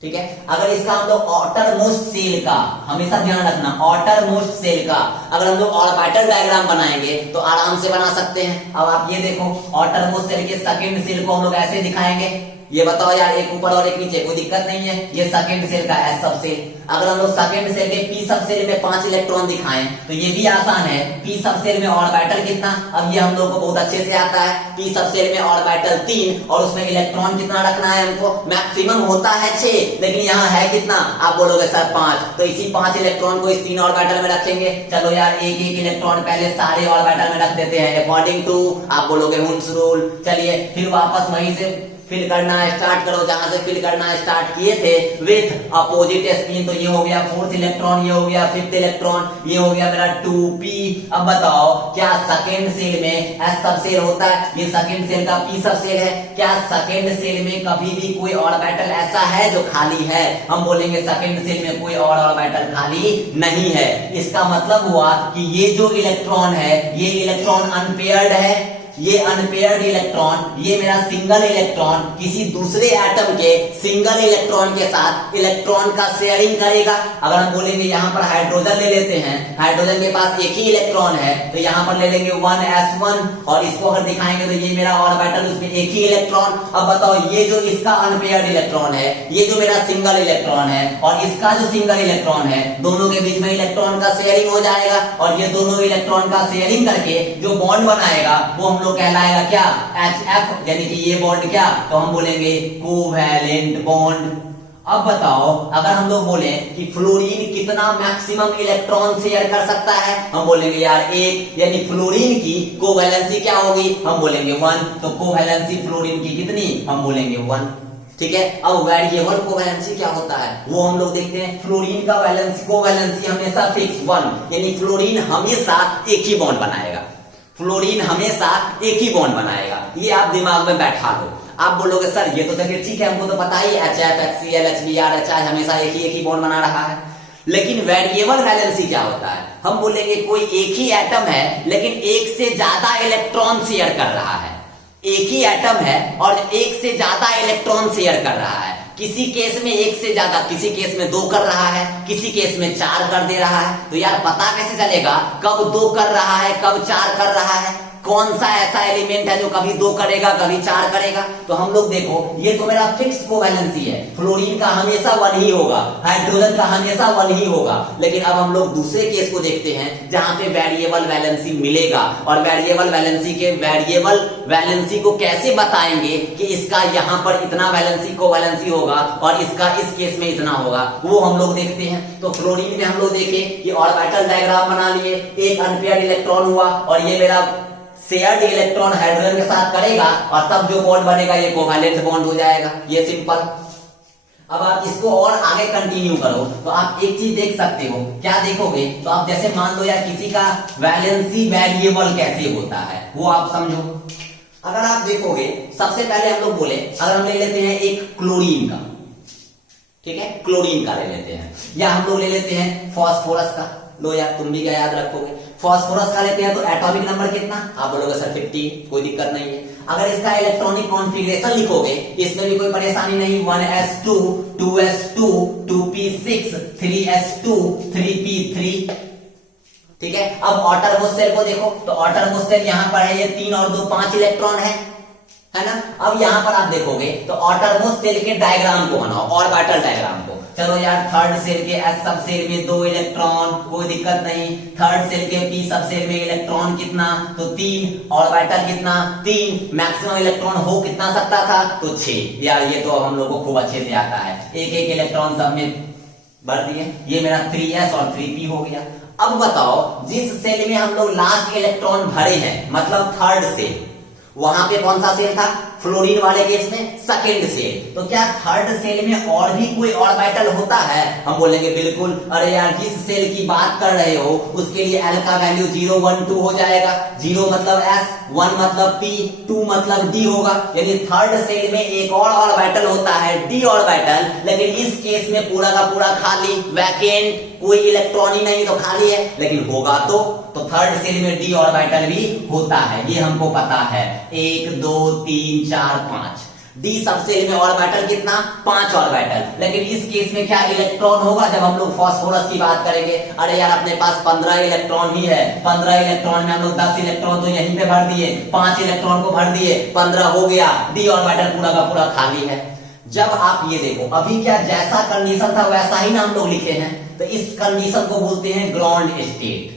ठीक है। अगर इसका हम लोग ऑटर मोस्ट सेल का, हमेशा ध्यान रखना, ऑटर मोस्ट सेल का अगर हम लोग ऑर्बिटल डायग्राम बनाएंगे तो आराम से बना सकते हैं। अब आप ये देखो, ऑटर मोस्ट सेल के सेकंड सेल को हम लोग ऐसे दिखाएंगे, ये बताओ यार, एक ऊपर और एक नीचे, कोई दिक्कत नहीं है। ये सेकंड सेल का एस सब सेल, अगर हम लोग सेकंड सेल के पी सब सेल में 5 इलेक्ट्रॉन दिखाएं तो ये भी आसान है। पी सब सेल में ऑर्बिटल कितना, अब ये हम लोग को बहुत अच्छे से आता है। पी सब सेल में ऑर्बिटल 3 और उसमें इलेक्ट्रॉन कितना रखना है हमको, मैक्सिमम होता है 6, लेकिन यहाँ है कितना, आप बोलोगे सर 5, तो इसी 5 इलेक्ट्रॉन को इस 3 ऑर्बिटल में रखेंगे। चलो यार एक एक इलेक्ट्रॉन पहले सारे ऑर्बिटल में रख देते हैं अकॉर्डिंग टू, आप बोलोगे हुन्स रूल। चलिए फिर वापस वहीं से फिल करना स्टार्ट करो जहां से फिल करना स्टार्ट किए थे, विथ अपोजिट स्पिन। तो ये हो गया 4th इलेक्ट्रॉन, ये हो गया 5th इलेक्ट्रॉन, ये हो गया मेरा 2p। अब बताओ क्या सेकंड सेल में s सब सेल होता है, ये सेकंड सेल का p सब सेल है, क्या सेकंड सेल में कभी भी कोई ऑर्बिटल ऐसा है जो खाली है? हम बोलेंगे सेकंड सेल में कोई और ऑर्बिटल खाली नहीं है। इसका मतलब हुआ कि ये जो इलेक्ट्रॉन है, ये इलेक्ट्रॉन अनपेयर्ड है, ये अनपेयर्ड इलेक्ट्रॉन, ये मेरा सिंगल इलेक्ट्रॉन किसी दूसरे एटम के सिंगल इलेक्ट्रॉन के साथ इलेक्ट्रॉन का शेयरिंग करेगा। अगर हम बोलेंगे यहाँ पर हाइड्रोजन ले लेते हैं, हाइड्रोजन के पास एक ही इलेक्ट्रॉन है, तो यहाँ पर ले लेंगे 1s1, और इसको अगर दिखाएंगे तो ये मेरा ऑर्बिटल, उसमें एक ही इलेक्ट्रॉन। अब बताओ ये जो इसका अनपेयर्ड इलेक्ट्रॉन है, ये जो मेरा सिंगल इलेक्ट्रॉन है, और इसका जो सिंगल इलेक्ट्रॉन है, दोनों के बीच में इलेक्ट्रॉन का शेयरिंग हो जाएगा, और ये दोनों इलेक्ट्रॉन का शेयरिंग करके जो बॉन्ड बनाएगा वो हम लोग कहलाएगा क्या, HF, यानी कि ये बॉन्ड क्या, तो हम बोलेंगे कोवैलेंट बॉन्ड। अब बताओ अगर हम लोग बोले कि फ्लोरीन कितना मैक्सिमम इलेक्ट्रॉन शेयर कर सकता है, हम बोलेंगे यार 1, यानी फ्लोरीन की कोवैलेंसी क्या होगी, हम बोलेंगे 1। तो कोवैलेंसी फ्लोरीन की कितनी, हम बोलेंगे 1, ठीक है। अब वेरिएबल कोवैलेंसी क्या होता है वो हम लोग देखते हैं। फ्लोरीन का वैलेंसी कोवैलेंसी हमेशा फिक्स 1, यानी फ्लोरीन हमेशा एक ही बॉन्ड बनाएगा, फ्लोरीन हमेशा एक ही बॉन्ड बनाएगा। ये आप दिमाग में बैठा लो। आप बोलोगे सर ये तो चलिए ठीक है, हमको तो पता ही HF HCl HBr HI हमेशा एक ही बॉन्ड बना रहा है, लेकिन वेरिएबल वैलेंसी क्या होता है? हम बोलेंगे कोई एक ही एटम है लेकिन एक से ज्यादा इलेक्ट्रॉन शेयर कर रहा है, एक ही एटम है और एक से ज्यादा इलेक्ट्रॉन शेयर कर रहा है। किसी केस में 1 से ज्यादा, किसी केस में 2 कर रहा है, किसी केस में 4 कर दे रहा है। तो यार पता कैसे चलेगा कब 2 कर रहा है, कब 4 कर रहा है? कौन सा ऐसा एलिमेंट है जो कभी 2 करेगा कभी 4 करेगा? तो हम लोग देखो, ये तो मेरा फिक्स्ड कोवैलेंसी है, फ्लोरीन का हमेशा 1 ही होगा, हाइड्रोजन का हमेशा 1 ही होगा। लेकिन अब हम लोग दूसरे केस को देखते हैं जहां पे वेरिएबल वैलेंसी मिलेगा, और वेरिएबल वैलेंसी के वेरिएबल वैलेंसी को कैसे बताएंगे कि इसका यहाँ पर इतना वैलेंसी कोवैलेंसी होगा और इसका इस केस में इतना होगा, वो हम लोग देखते हैं। तो फ्लोरीन में हम लोग देखे कि ऑर्बिटल डायग्राम बना लिए, एक अनपेयर्ड इलेक्ट्रॉन हुआ और ये मेरा शेयर्ड इलेक्ट्रॉन हाइड्रोजन के साथ करेगा और तब जो बॉन्ड बनेगा ये कोवैलेंट बॉन्ड हो जाएगा। ये सिंपल। अब आप इसको और आगे कंटिन्यू करो तो आप एक चीज देख सकते हो। क्या देखोगे तो आप जैसे मान लो यार किसी का वैलेंसी वेरिएबल कैसे होता है वो आप समझो। अगर आप देखोगे सबसे पहले हम लोग बोले, अगर हम ले लेते हैं एक क्लोरीन का, ठीक है, क्लोरीन का ले लेते हैं, या हम लोग ले लेते हैं फास्फोरस का। लो यार तुम भी क्या याद रखोगे, फास्फोरस का लेते हैं तो एटॉमिक नंबर कितना, आप बोलोगे सर 15, कोई दिक्कत नहीं है। अगर इसका इलेक्ट्रॉनिक कॉन्फ़िगरेशन लिखोगे इसमें भी कोई परेशानी नहीं, 1s2 2s2 2p6 3s2 3p3, ठीक है। अब ऑटरमोस्ट शेल को देखो तो ऑटरमोस्ट शेल यहां पर है, ये 3 और 2 5 इलेक्ट्रॉन है ना। अब यहां पर आप देखोगे तो ऑटरमोस्ट शेल के डायग्राम को बनाओ, ऑर्बिटल डायग्राम को। चलो यार थर्ड सेल के एस सब सेल में 2 इलेक्ट्रॉन, कोई दिक्कत नहीं। थर्ड सेल के पी सब सेल में इलेक्ट्रॉन कितना, तो 3, ऑर्बिटल कितना 3, मैक्सिमम इलेक्ट्रॉन हो कितना सकता था, तो 6। यार ये तो हम लोग को खूब अच्छे से आता है, एक एक इलेक्ट्रॉन सब में भर दिए। ये मेरा 3s और 3p हो गया। अब बताओ जिस सेल में हम लोग लास्ट इलेक्ट्रॉन भरे हैं, मतलब थर्ड सेल, वहां पे कौन सा सेल था, फ्लोरीन वाले केस में सेकंड सेल। तो क्या थर्ड सेल में और भी कोई ऑर्बिटल होता है, हम बोलेंगे बिल्कुल। अरे यार जिस सेल की बात कर रहे हो उसके लिए एल का वैल्यू 0 1 2 हो जाएगा। 0 मतलब s, 1 मतलब p, 2 मतलब d होगा। यानी थर्ड सेल में एक और ऑर्बिटल होता है d ऑर्बिटल, लेकिन इस केस में पूरा का पूरा खाली, वैकेंट, कोई इलेक्ट्रॉन ही नहीं तो खाली है। लेकिन होगा तो थर्ड सेल में d ऑर्बिटल भी होता है, ये हमको पता है। 1 2 3 4 5 डी सब सेल में ऑर्बिटल कितना, 5 ऑर्बिटल। लेकिन इस केस में क्या इलेक्ट्रॉन होगा जब हम लोग फास्फोरस की बात करेंगे। अरे यार अपने पास 15 इलेक्ट्रॉन ही है, 15 इलेक्ट्रॉन में हम लोग 10 इलेक्ट्रॉन तो यहीं पे भर दिए, 5 इलेक्ट्रॉन को भर दिए, 15 हो गया, डी ऑर्बिटल पूरा का पूरा खाली है। जब आप ये देखो अभी क्या जैसा कंडीशन था वैसा ही ना हम लोग लिखे हैं, तो इस कंडीशन को बोलते हैं ग्राउंड स्टेट।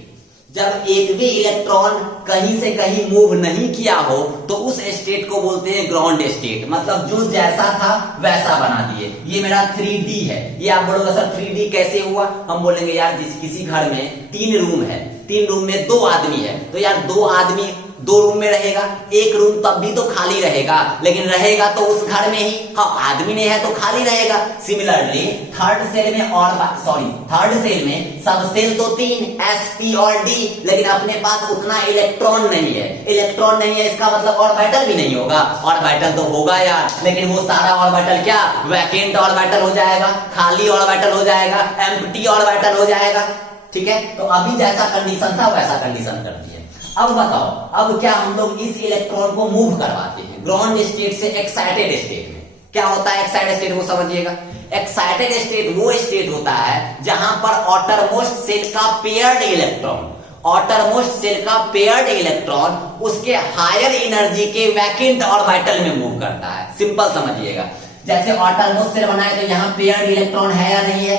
जब एक भी इलेक्ट्रॉन कहीं से कहीं मूव नहीं किया हो तो उस स्टेट को बोलते हैं ग्राउंड स्टेट, मतलब जो जैसा था वैसा बना दिए। ये मेरा 3D है। ये आप बोलोगे सर 3D कैसे हुआ, हम बोलेंगे यार किसी घर में 3 रूम है, 3 रूम में 2 आदमी है, तो यार 2 आदमी 2 रूम में रहेगा, एक रूम तब भी तो खाली रहेगा, लेकिन रहेगा तो उस घर में ही, हाँ आदमी नहीं है तो खाली रहेगा। सिमिलरली थर्ड सेल में थर्ड सेल में सब सेल तो 3 s p और d, लेकिन अपने पास उतना इलेक्ट्रॉन नहीं है। इलेक्ट्रॉन नहीं है इसका मतलब ऑर्बिटल भी नहीं होगा, ऑर्बिटल तो होगा यार, लेकिन वो सारा ऑर्बिटल क्या वैकेंट ऑर्बिटल हो जाएगा, खाली ऑर्बिटल हो जाएगा, एम्प्टी ऑर्बिटल हो जाएगा, ठीक है। तो अभी जैसा कंडीशन था वैसा कंडीशन कर दिए। अब बताओ अब क्या हम लोग इस इलेक्ट्रॉन को मूव करवाते हैं ग्राउंड स्टेट से एक्साइटेड स्टेट में। क्या होता है एक्साइटेड स्टेट, वो समझिएगा। एक्साइटेड स्टेट वो स्टेट होता है जहां पर ऑटरमोस्ट सेल का पेयर्ड इलेक्ट्रॉन उसके हायर एनर्जी के वैकेंट ऑर्बिटल में मूव करता है। सिंपल समझिएगा, जैसे ऑटरमोस्ट सेल बनाए तो यहाँ पेयर्ड इलेक्ट्रॉन है या नहीं है।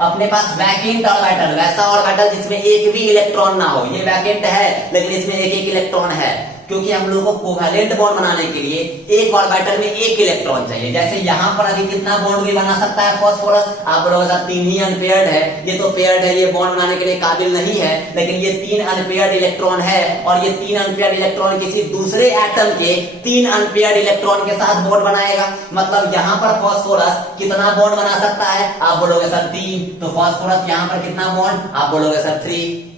अपने पास वैकेंट ऑर्बिटल, वैसा ऑर्बिटल जिसमें एक भी इलेक्ट्रॉन ना हो, ये वैकेंट है लेकिन इसमें एक एक इलेक्ट्रॉन है, क्योंकि हम लोगों को कोवैलेंट बॉन्ड बनाने के लिए एक ऑर्बिटल में एक इलेक्ट्रॉन चाहिए। जैसे यहाँ पर अभी कितना बॉन्ड भी बना सकता है फास्फोरस, आप लोगों का 3 ही अनपेयर्ड है, ये तो पेयर्ड है, ये बॉन्ड बनाने के लिए काबिल नहीं है, लेकिन ये 3 अनपेयर्ड इलेक्ट्रॉन है और ये 3 अनपेयर्ड इलेक्ट्रॉन किसी दूसरे एटम के 3 अनपेयर्ड इलेक्ट्रॉन के साथ बॉन्ड बनाएगा। मतलब यहाँ पर फास्फोरस कितना बॉन्ड बना सकता है, आप बोलोगे सर 3, तो फास्फोरस यहाँ पर कितना बॉन्ड, आप बोलोगे सर 3।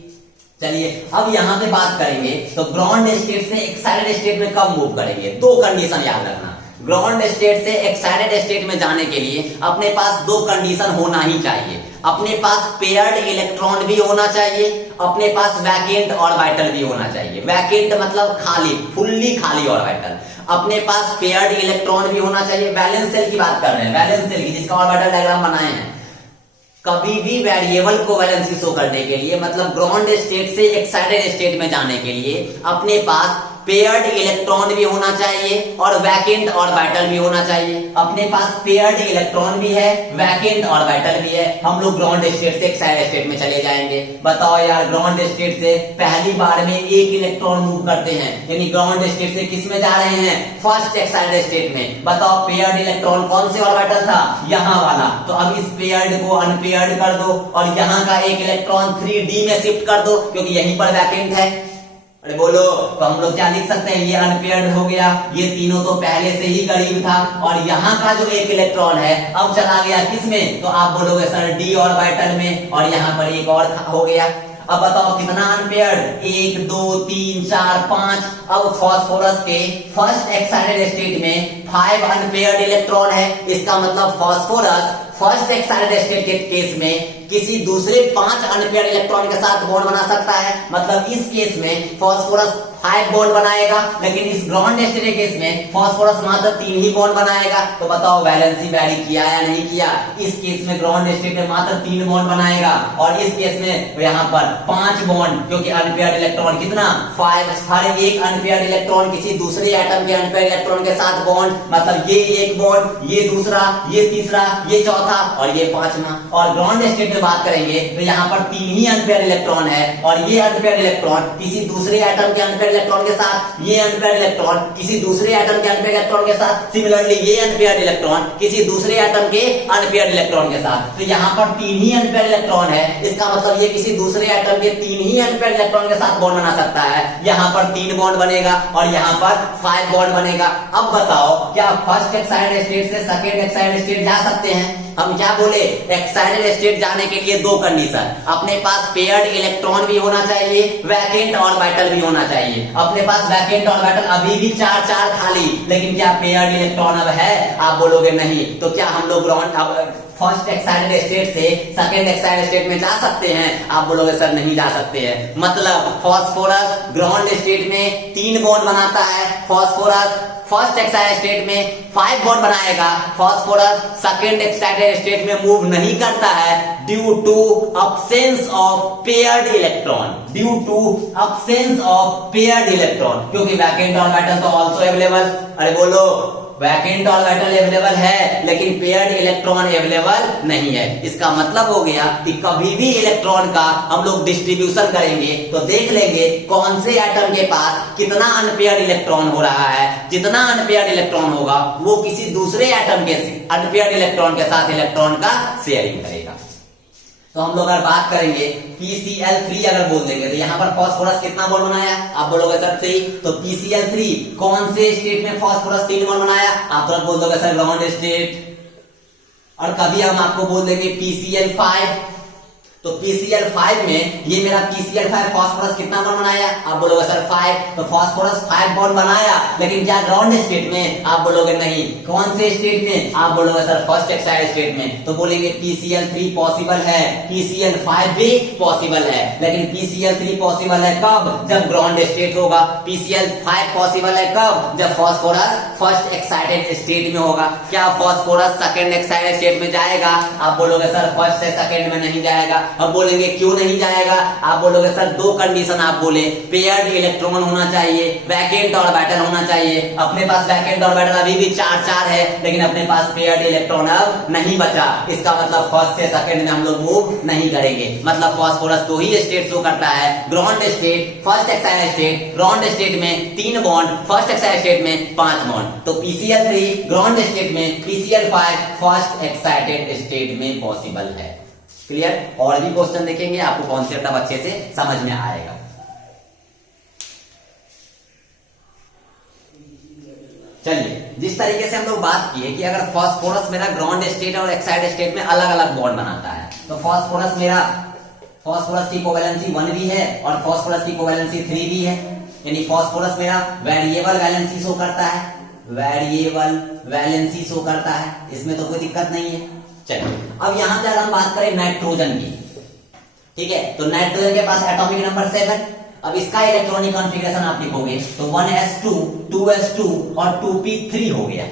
चलिए अब यहां पे बात करेंगे तो ग्राउंड स्टेट से एक्साइटेड स्टेट में कब मूव करेंगे। 2 कंडीशन याद रखना, ग्राउंड स्टेट से एक्साइटेड स्टेट में जाने के लिए अपने पास 2 कंडीशन होना ही चाहिए। अपने पास पेयर्ड इलेक्ट्रॉन भी होना चाहिए, अपने पास वैकेंट ऑर्बिटल भी होना चाहिए। वैकेंट मतलब खाली, फुल्ली खाली ऑर्बिटल। अपने पास पेयर्ड इलेक्ट्रॉन भी होना चाहिए। वैलेंस सेल की बात कर रहे हैं, वैलेंस सेल की जिसका ऑर्बिटल डायग्राम बनाए हैं। कभी भी वेरिएबल कोवैलेंसी शो करने के लिए, मतलब ग्राउंड स्टेट से एक्साइटेड स्टेट में जाने के लिए अपने पास पेयर्ड इलेक्ट्रॉन भी होना चाहिए और वैकेंट ऑर्बिटल भी होना चाहिए। अपने पास पेयर्ड इलेक्ट्रॉन भी है, वैकेंट ऑर्बिटल भी है। हम लोग ग्राउंड स्टेट से एक्साइटेड स्टेट में चले जाएंगे। बताओ यार ग्राउंड स्टेट से पहली बार में एक इलेक्ट्रॉन मूव करते हैं, यानी ग्राउंड स्टेट से किस में जा रहे हैं, फर्स्ट एक्साइटेड स्टेट में। बताओ पेयर्ड इलेक्ट्रॉन कौन से ऑर्बिटल था, यहाँ वाला, तो अब इस पेयर्ड को अनपेयर्ड कर दो और यहाँ का एक इलेक्ट्रॉन 3D में शिफ्ट कर दो, क्योंकि यहीं पर वैकेंट है। अरे बोलो, तो हम लोग क्या लिख सकते हैं, ये अनपेयर्ड हो गया, ये तीनों तो पहले से ही करीब था, और यहाँ का जो एक इलेक्ट्रॉन है अब चला गया किसमें, तो आप बोलोगे सर डी ऑर्बिटल में, और यहाँ पर एक और हो गया। अब बताओ कितना अनपेयर्ड, 1 2 3 4 5। अब फास्फोरस के फर्स्ट एक्साइटेड स्टेट में 5 अनपेयर्ड इलेक्ट्रॉन है, इसका मतलब फास्फोरस फर्स्ट एक्साइटेड स्टेट के केस में किसी दूसरे 5 अनपेयर्ड इलेक्ट्रॉन के साथ बॉन्ड बना सकता है, मतलब इस केस में फास्फोरस 5 बॉन्ड बनाएगा, लेकिन इस ग्राउंड स्टेट के केस में फास्फोरस मात्र 3 ही बॉन्ड बनाएगा। तो बताओ वैलेंसी वैरी किया या नहीं किया, इस केस में ग्राउंड स्टेट में मात्र 3 बॉन्ड बनाएगा, और इस केस में यहाँ पर 5 बॉन्ड, क्योंकि अनपेयर्ड इलेक्ट्रॉन कितना 5, हर एक अनपेयर्ड इलेक्ट्रॉन किसी दूसरे एटम के अनपेयर्ड इलेक्ट्रॉन के साथ बॉन्ड, मतलब ये एक बॉन्ड, ये दूसरा, ये तीसरा, ये चौथा और ये पांचवा। और ग्राउंड स्टेट में बात करेंगे तो यहाँ पर 3 ही अनपेयर्ड इलेक्ट्रॉन है, और ये अनपेयर्ड इलेक्ट्रॉन किसी दूसरे एटम के अनपेयर्ड इलेक्ट्रॉन के साथ, ये अनपेयर्ड इलेक्ट्रॉन किसी दूसरे एटम के अनपेयर्ड इलेक्ट्रॉन के साथ, सिमिलरली ये अनपेयर्ड इलेक्ट्रॉन किसी दूसरे एटम के अनपेयर्ड इलेक्ट्रॉन के साथ। तो यहाँ पर 3 ही अनपेयर्ड इलेक्ट्रॉन है, इसका मतलब ये किसी दूसरे एटम के 3 ही अनपेयर्ड इलेक्ट्रॉन के साथ बॉन्ड बना सकता है। यहाँ पर 3 बॉन्ड बनेगा और यहाँ पर 5 बॉन्ड बनेगा। अब बताओ क्या फर्स्ट एक्साइटेड स्टेट से सेकंड एक्साइटेड स्टेट जा सकते हैं? हम क्या बोले, एक्साइटेड स्टेट जाने के लिए 2 कंडीशन, अपने पास पेयर्ड इलेक्ट्रॉन भी होना चाहिए, वैकेंट ऑर्बिटल भी होना चाहिए। अपने पास वैकेंट ऑर्बिटल अभी भी 4 खाली, लेकिन क्या पेयर्ड इलेक्ट्रॉन अब है? आप बोलोगे नहीं। तो क्या हम लोग ग्राउंड फर्स्ट एक्साइटेड स्टेट से सेकंड एक्साइटेड स्टेट में जा सकते हैं? आप बोलोगे सर नहीं जा सकते हैं। मतलब फास्फोरस ग्राउंड स्टेट में 3 बॉन्ड बनाता है, फास्फोरस फर्स्ट एक्साइटेड स्टेट में 5 बॉन्ड बनाएगा, फास्फोरस सेकंड एक्साइटेड स्टेट में मूव नहीं करता है due to absence of paired electron, due to absence of paired electron, क्योंकि वैकेंट ऑर्बिटल तो आल्सो अवेलेबल। अरे बोलो, वैकेंट ऑर्बिटल अवेलेबल है लेकिन पेयर्ड इलेक्ट्रॉन अवेलेबल नहीं है। इसका मतलब हो गया कि कभी भी इलेक्ट्रॉन का हम लोग डिस्ट्रीब्यूशन करेंगे तो देख लेंगे कौन से एटम के पास कितना अनपेयर्ड इलेक्ट्रॉन हो रहा है। जितना अनपेयर्ड इलेक्ट्रॉन होगा वो किसी दूसरे एटम के अनपेयर्ड इलेक्ट्रॉन के साथ इलेक्ट्रॉन का शेयरिंग करेगा। तो हम लोग अगर बात करेंगे PCl3 अगर बोल देंगे तो यहाँ पर फास्फोरस कितना बॉन्ड बनाया? आप बोलोगे सर 3। तो PCl3 कौन से स्टेट में फास्फोरस 3 बॉन्ड बनाया? आप तुरंत बोल दोगे सर ग्राउंड स्टेट। और कभी हम आपको बोल देंगे PCl5, तो PCl5 में ये मेरा PCl5 फास्फोरस कितना बॉन्ड बनाया? आप बोलोगे सर 5। तो फास्फोरस 5 बॉन्ड बनाया, लेकिन क्या ग्राउंड स्टेट में? आप बोलोगे नहीं। कौन से स्टेट में? आप बोलोगे सर फर्स्ट एक्साइटेड स्टेट में। तो बोलेंगे PCl3 पॉसिबल है, PCl5 भी पॉसिबल है, लेकिन PCl3 पॉसिबल है कब? जब ग्राउंड स्टेट होगा। PCl5 पॉसिबल है कब? जब फास्फोरस फर्स्ट एक्साइटेड स्टेट में होगा। क्या फास्फोरस सेकंड एक्साइटेड स्टेट में जाएगा? आप बोलोगे सर फर्स्ट से सेकंड में नहीं जाएगा। हम बोलेंगे क्यों नहीं जाएगा? आप बोलोगे सर 2 कंडीशन आप बोले, पेयर्ड इलेक्ट्रॉन होना चाहिए, वैकेंट ऑर्बिटल होना चाहिए। अपने पास वैकेंट ऑर्बिटल अभी भी 4 है, लेकिन अपने पास पेयर्ड इलेक्ट्रॉन अब नहीं बचा। इसका मतलब फर्स्ट से सेकंड में हम लोग मूव नहीं करेंगे। मतलब फास्फोरस 2 ही स्टेट शो करता है, ground state, first excited state. Ground state में 3 बॉन्ड, फर्स्ट एक्साइटेड स्टेट में 5 बॉन्ड। तो PCl3 ग्राउंड स्टेट में, PCl5 फर्स्ट एक्साइटेड स्टेट में पॉसिबल है। क्लियर? और भी क्वेश्चन देखेंगे, आपको कॉन्सेप्ट अब अच्छे से समझ में आएगा। चलिए, जिस तरीके से हम लोग बात किए कि अगर फास्फोरस मेरा ग्राउंड स्टेट और एक्साइटेड स्टेट में अलग अलग बॉन्ड बनाता है, तो फास्फोरस मेरा, फास्फोरस की कोवैलेंसी 1 भी है और फास्फोरस की कोवैलेंसी 3 भी है, यानी फास्फोरस मेरा वेरिएबल वैलेंसी शो करता है, वेरिएबल वैलेंसी शो करता है, इसमें तो कोई दिक्कत नहीं है। चलिए, अब यहां से अगर हम बात करें नाइट्रोजन की, ठीक है, तो नाइट्रोजन के पास एटॉमिक नंबर 7। अब इसका इलेक्ट्रॉनिक कॉन्फ़िगरेशन आप लिखोगे तो 1s2 2s2 और 2p3 हो गया।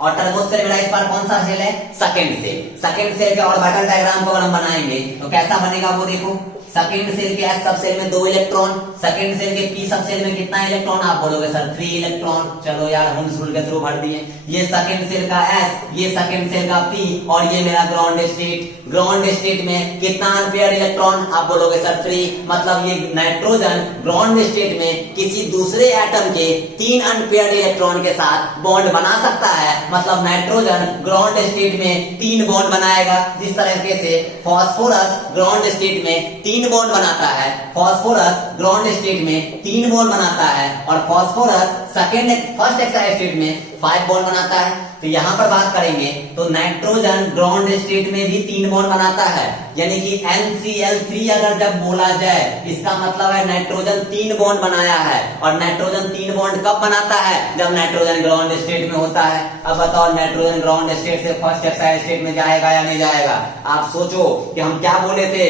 और टर्बोस से मेरा इस बार कौन सा सेल है? Second shell. सेकंड सेल के ऑर्बिटल डायग्राम को अगर हम बनाएंगे तो कैसा बनेगा वो देखो। सेकंड सेल के S सब सेल में 2 इलेक्ट्रॉन, सेकंड सेल के P सब सेल में कितना इलेक्ट्रॉन? आप बोलोगे सर 3 इलेक्ट्रॉन। चलो यार, हुंस रूल के थ्रू भर दिए। ये सेकंड सेल का S, ये सेकंड सेल का P और ये मेरा ग्राउंड स्टेट। ग्राउंड स्टेट में कितना अनपेयर्ड इलेक्ट्रॉन? आप बोलोगे सर 3। मतलब ये नाइट्रोजन ग्राउंड स्टेट में किसी दूसरे एटम के 3 अनपेयर्ड इलेक्ट्रॉन के साथ बॉन्ड बना सकता है। मतलब नाइट्रोजन ग्राउंड स्टेट में 3 बॉन्ड बनाएगा। जिस तरीके से फास्फोरस ग्राउंड स्टेट में 3 बॉन्ड बनाता है, फास्फोरस ग्राउंड स्टेट में 3 बॉन्ड बनाता है और फास्फोरस फर्स्ट एक्साइड स्टेट में 5 बॉन्ड बनाता है। तो यहां पर बात करेंगे तो नाइट्रोजन ग्राउंड स्टेट में भी 3 बॉन्ड बनाता है, यानी कि NCl3 अगर जब बोला जाए इसका मतलब है नाइट्रोजन 3 बॉन्ड बनाया है। और नाइट्रोजन 3 बॉन्ड कब बनाता है? जब नाइट्रोजन ग्राउंड स्टेट में होता है। अब बताओ नाइट्रोजन ग्राउंड स्टेट से फर्स्ट एक्साइड स्टेट में जाएगा या नहीं जाएगा? आप सोचो कि हम क्या बोले थे,